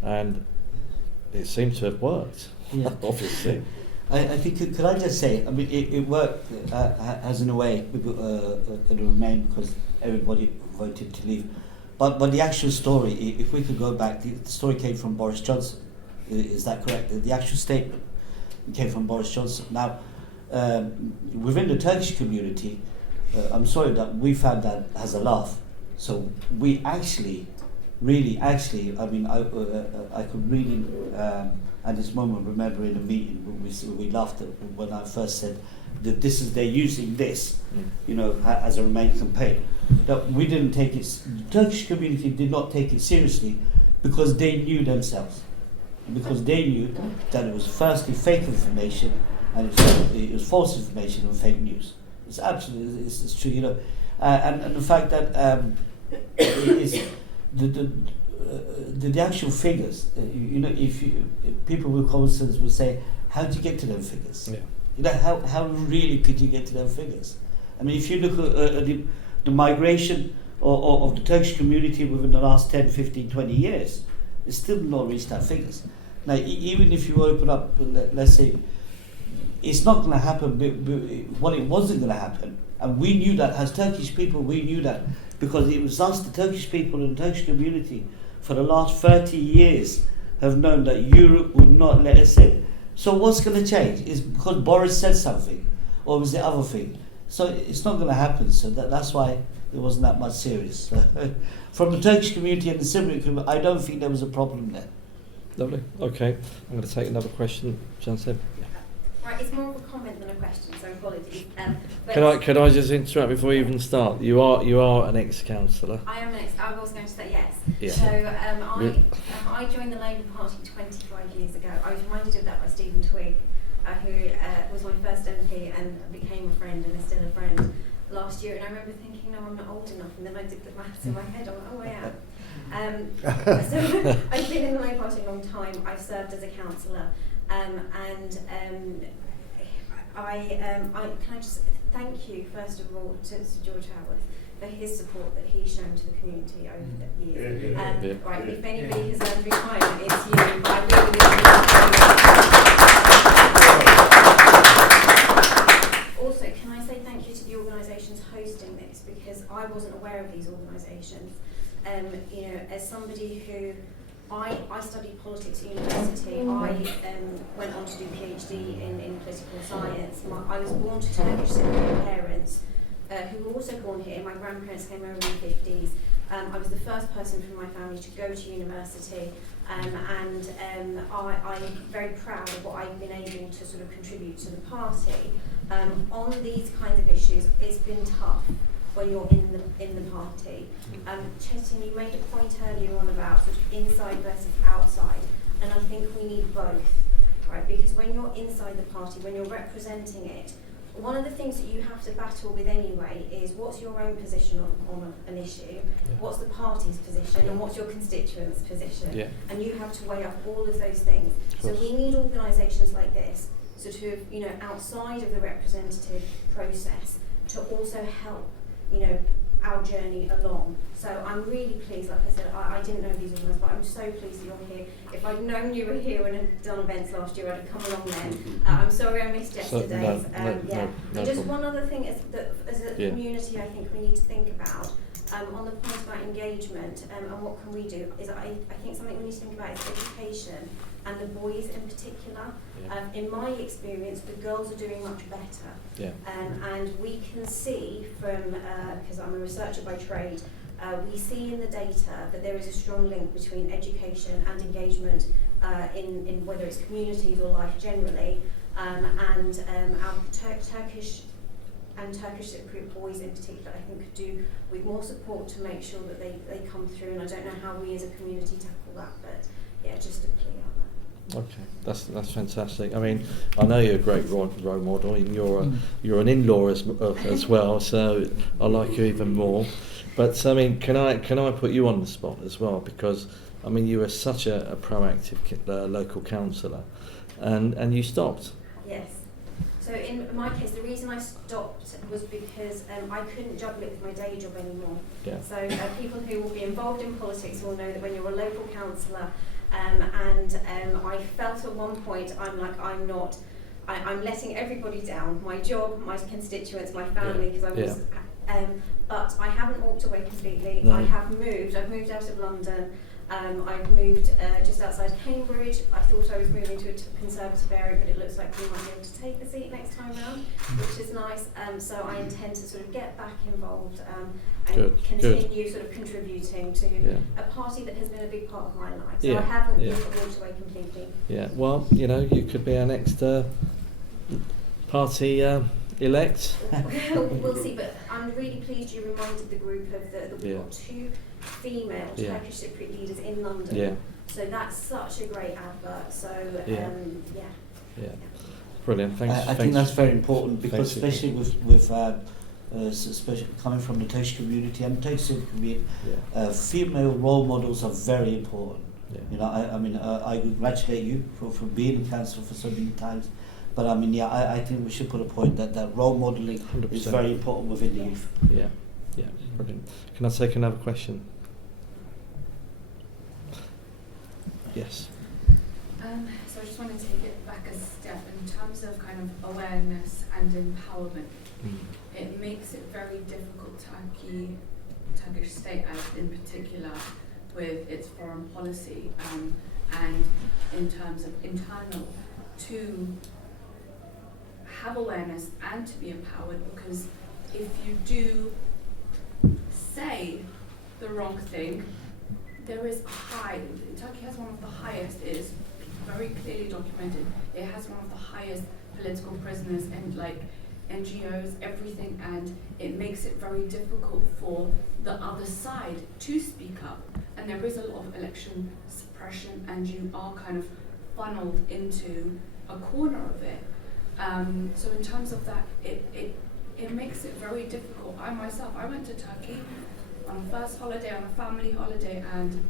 and it seemed to have worked. Yeah. Obviously. I think, could I just say, I mean, it worked as in a way, it remained because everybody voted to leave. But the actual story, if we could go back, the story came from Boris Johnson. Is that correct? The actual statement came from Boris Johnson. Now, within the Turkish community, I'm sorry that we found that as a laugh. So we actually, I mean, I could really, at this moment, remember in a meeting we laughed at when I first said that they're using this, you know, as a Remain campaign. That we didn't take it. The Turkish community did not take it seriously because they knew themselves, because they knew that it was firstly fake information and it was false information and fake news. It's absolutely it's true, you know, and the fact that is the actual figures, you know, if people with common sense will say, how did you get to them figures? Yeah. You know, how really could you get to them figures? I mean, if you look at the migration of the Turkish community within the last 10, 15, 20 years, it's still not reached that figures. Now, even if you open up, let's say, it's not going to happen, what it wasn't going to happen, and we knew that as Turkish people, we knew that, because it was us, the Turkish people and the Turkish community, for the last 30 years, have known that Europe would not let us in. So what's going to change? Is because Boris said something, or was the other thing? So it's not going to happen. So that's why it wasn't that much serious. From the Turkish community and the Cypriot community, I don't think there was a problem there. Lovely. Okay, I'm going to take another question. Jan said. Right, it's more of a comment than a question, so apologies. But Can I just interrupt before you even start? You are an ex-councillor. I am an I was going to say yes. Yeah. So I joined the Labour Party 25 years ago. I was reminded of that by Stephen Twigg, who was my first MP and became a friend and is still a friend last year. And I remember thinking, no, I'm not old enough. And then I did the maths in my head. I went, oh, I am. So I've been in the Labour Party a long time. I've served as a councillor. Can I just thank you first of all to George Haworth for his support that he's shown to the community over the years. Right, if anybody has earned retirement, it's you. I really also, can I say thank you to the organisations hosting this, because I wasn't aware of these organisations. You know, as somebody who I studied politics at university. I went on to do a PhD in political science. I was born to Turkish Cypriot parents who were also born here. My grandparents came over in the 50s. I was the first person from my family to go to university, and I'm very proud of what I've been able to sort of contribute to the party. On these kinds of issues, it's been tough when you're in the party. Chetan, you made a point earlier on about sort of inside versus outside, and I think we need both, right? Because when you're inside the party, when you're representing it, one of the things that you have to battle with anyway is what's your own position on an issue, what's the party's position, and what's your constituents' position, and you have to weigh up all of those things. So we need organisations like this, sort of, you know, outside of the representative process, to also help, you know, our journey along. So I'm really pleased, like I said, I didn't know these organised, but I'm so pleased that you're here. If I'd known you were here and had done events last year, I'd have come along then. I'm sorry I missed yesterday's. And just one other thing is that as a community I think we need to think about, on the point about engagement and what can we do, is I think something we need to think about is education, and the boys in particular. In my experience, the girls are doing much better. And we can see from, because I'm a researcher by trade, we see in the data that there is a strong link between education and engagement in whether it's communities or life generally. And our Turkish and Turkish Cypriot boys in particular, I think, could do with more support to make sure that they come through. And I don't know how we as a community tackle that, but yeah, just a plea on that. Okay, that's fantastic. I mean, I know you're a great role model, and you're an in-law as well, so I like you even more. But I mean, can I put you on the spot as well, because I mean you were such a proactive local councillor, and you stopped. Yes. So in my case, the reason I stopped was because I couldn't juggle it with my day job anymore. So people who will be involved in politics will know that when you're a local councillor, and I felt at one point I'm letting everybody down, my job, my constituents, my family, because I was, but I haven't walked away completely. No. I've moved out of London. I've moved just outside Cambridge. I thought I was moving to a Conservative area, but it looks like we might be able to take the seat next time round, which is nice. So I intend to sort of get back involved and continue sort of contributing to a party that has been a big part of my life. So I haven't walked away completely. Yeah, well, you know, you could be our next party elect. We'll see, but I'm really pleased you reminded the group of that we've got 2 female Turkish Cypriot leaders in London. So that's such a great advert. So brilliant. Thanks. I think that's very important, because especially with especially coming from the Turkish community and the Turkish Cypriot community, female role models are very important. You know, I mean, I congratulate you for being a councillor for so many times. But I mean, I think we should put a point that role modelling 100%. Is very important within the youth. Yeah, brilliant. Can I take another question? Yes. So I just want to take it back a step in terms of kind of awareness and empowerment. It makes it very difficult, Turkish state as in particular, with its foreign policy and in terms of internal, to have awareness and to be empowered, because if you do say the wrong thing, there is Turkey has one of the highest, it is very clearly documented, it has one of the highest political prisoners and like NGOs, everything, and it makes it very difficult for the other side to speak up. And there is a lot of election suppression, and you are kind of funneled into a corner of it. So in terms of that, it makes it very difficult. I went to Turkey on a first holiday, on a family holiday, and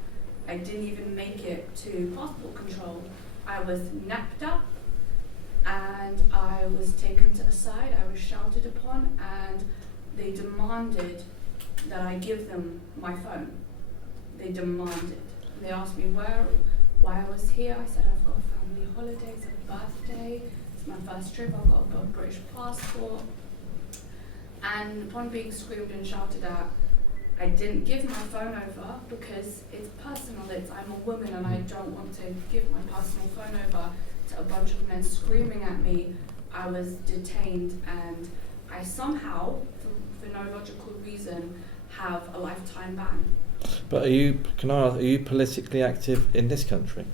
I didn't even make it to passport control. I was napped up, and I was taken to the side, I was shouted upon, and they demanded that I give them my phone. They demanded. They asked me why I was here. I said, I've got a family holiday, it's a birthday, it's my first trip, I've got a British passport. And upon being screamed and shouted at, I didn't give my phone over because it's personal. I'm a woman and I don't want to give my personal phone over to a bunch of men screaming at me. I was detained, and I somehow, for no logical reason, have a lifetime ban. But are you politically active in this country?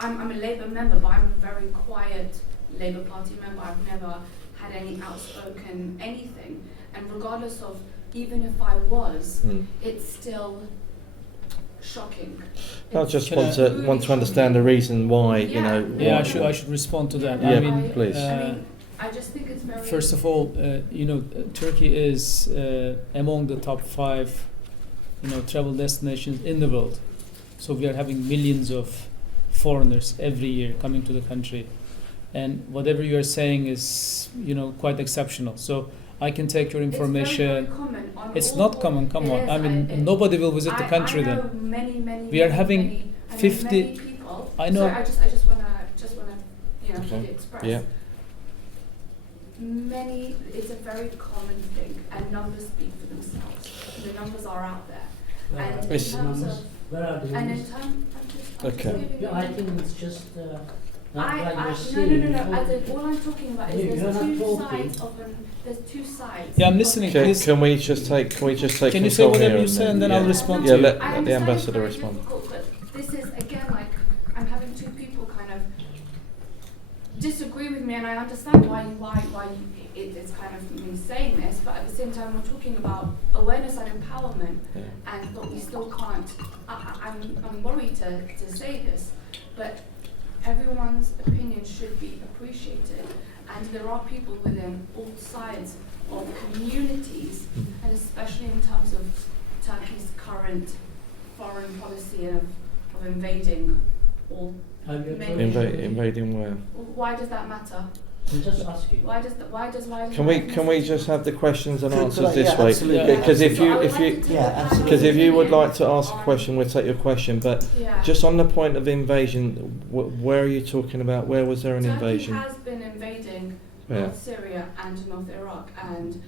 I'm a Labour member, but I'm a very quiet Labour Party member. I've never had any outspoken anything. And regardless of, even if I was, it's still shocking. I just want to understand the reason why, you know. Yeah, I should respond to that. Yeah, I mean, please. I just think it's very... First of all, Turkey is among the top 5, travel destinations in the world. So we are having millions of foreigners every year coming to the country. And whatever you are saying is, quite exceptional. So I can take your It's information. very, very common on It's all- not common. Come It on. is, I mean, it- nobody will visit the country I know then. many. We are many, having many, I know 50 many people. I know. Sorry, I just wanna, you know, Okay. express. Yeah. Many, it's a very common thing, and numbers speak for themselves. The numbers are out there. And in It's- terms of, Where are the and in numbers? terms, I'm just Okay. giving Yeah, you- I think it's just not I, like you're no, saying. as in, all I'm talking about You're is there's not two talking. sides of there's two sides. Yeah, I'm of listening. the- Please. Can we just take Can you say control whatever here you say and then yeah. I'll respond Yeah, to you? let I the understand ambassador it's very respond. difficult, but this is again like I'm having two people kind of disagree with me, and I understand why it's kind of me saying this, but at the same time we're talking about awareness and empowerment, Yeah. and but we still can't. I'm worried to say this, but everyone's opinion should be appreciated, and there are people within all sides of communities, and especially in terms of Turkey's current foreign policy of invading all. Invading where? Why does that matter? I'm just asking. Why does Can we just have the questions and Could answers I- this yeah, way? absolutely. Because if you Yeah, because if you would like to ask a question, we'll take your question. But yeah. just on the point of invasion, where are you talking about? Where was there an Turkey invasion? has been invading Yeah. North Syria and North Iraq, and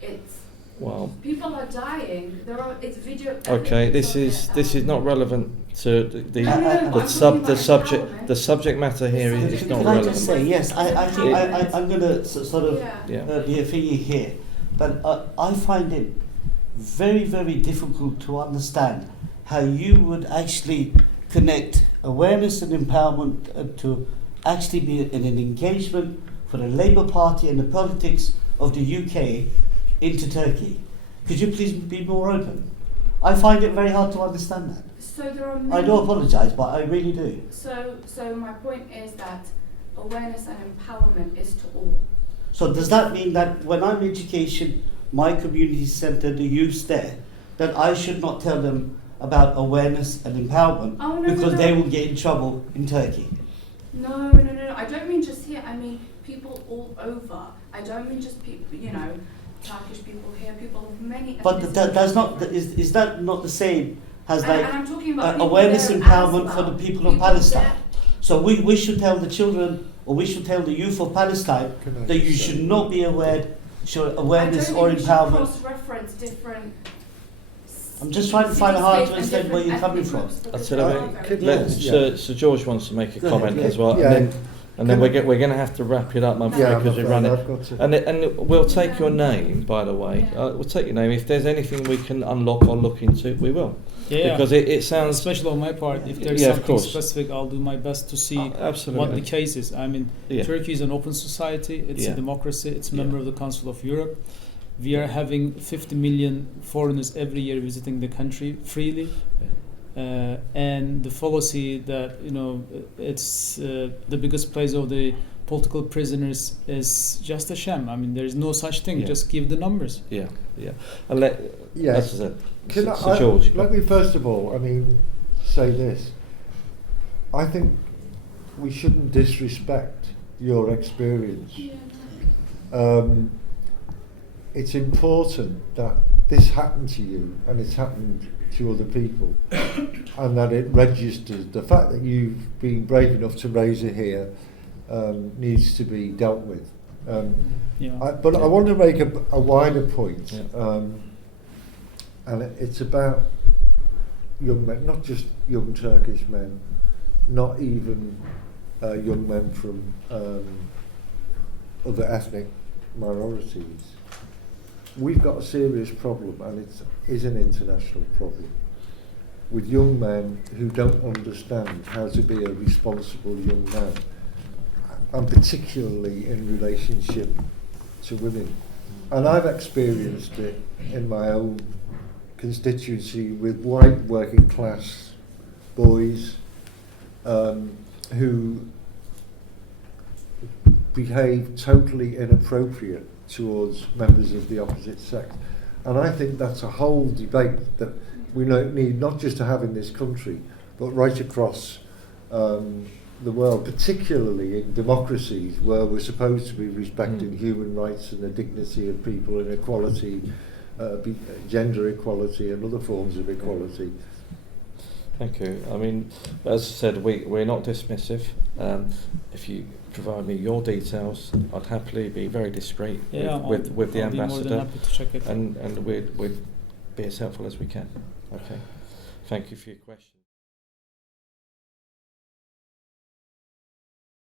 it's Well, people are dying. It's video. okay. evidence This of is it, not relevant to the No, no, no, the I'm sub talking the about subject empowerment. the subject matter here The is subject- not Can I relevant. just say, yes, I think I'm going to sort of Yeah. Yeah. be a thingy here, but I find it very, very difficult to understand how you would actually connect awareness and empowerment to actually be in an engagement for the Labour Party and the politics of the UK into Turkey. Could you please be more open? I find it very hard to understand that. So there are I many. do apologise, but I really do. So my point is that awareness and empowerment is to all. So does that mean that when I'm education, my community centre, the youth there, that I should not tell them about awareness and empowerment Oh, no, because no. they will get in trouble in Turkey? No. I don't mean just here. I mean people all over. I don't mean just people. You know, Turkish people here, people of many. But that's not. Is that not the same as And like I'm talking about people awareness there empowerment as for well. the people of People Palestine? there- So we should tell the children, or we should tell the youth of Palestine Can I that you just say- should not be show awareness I don't or think we should empowerment. cross-reference different. I'm just trying to find it hard to city-states understand where and you're coming different from. ethnic groups That's because it, they I are mean, very Let- different. Sir George wants to make a Go ahead, comment yeah. as well, Yeah. and then Can I- we're going to have to wrap it up, I'm afraid, Yeah, because I'm we're running. afraid I've got to. And we'll take your name, by the way. Yeah. We'll take your name. If there's anything we can unlock or look into, we will. Yeah. Because it sounds Especially on my part, if there's Yeah, of something course. specific, I'll do my best to see absolutely. what the case is. I mean, Yeah. Turkey is an open society. It's Yeah. a democracy. It's a Yeah. member of the Council of Europe. We are having 50 million foreigners every year visiting the country freely. And the fallacy that it's the biggest place of the political prisoners is just a sham. I mean, there is no such thing. Yeah. Just give the numbers. Yeah. And let Yeah. that's it. Can Sir George. let me first of all, say this. I think we shouldn't disrespect your experience. Yeah. It's important that this happened to you and it's happened to other people and that it registers. The fact that you've been brave enough to raise it here needs to be dealt with. But I want to make a wider point, and it's about young men, not just young Turkish men, not even young men from other ethnic minorities. We've got a serious problem, and it is an international problem, with young men who don't understand how to be a responsible young man, and particularly in relationship to women. And I've experienced it in my own constituency with white working class boys who behave totally inappropriate towards members of the opposite sex. And I think that's a whole debate that we need not just to have in this country, but right across the world, particularly in democracies where we're supposed to be respecting human rights and the dignity of people and equality, gender equality and other forms of equality. Thank you. I mean, as I said, we're not dismissive. If you provide me your details, I'd happily be very discreet with the I'll be more ambassador, than happy to check it. and we'd be as helpful as we can. Okay. Thank you for your question.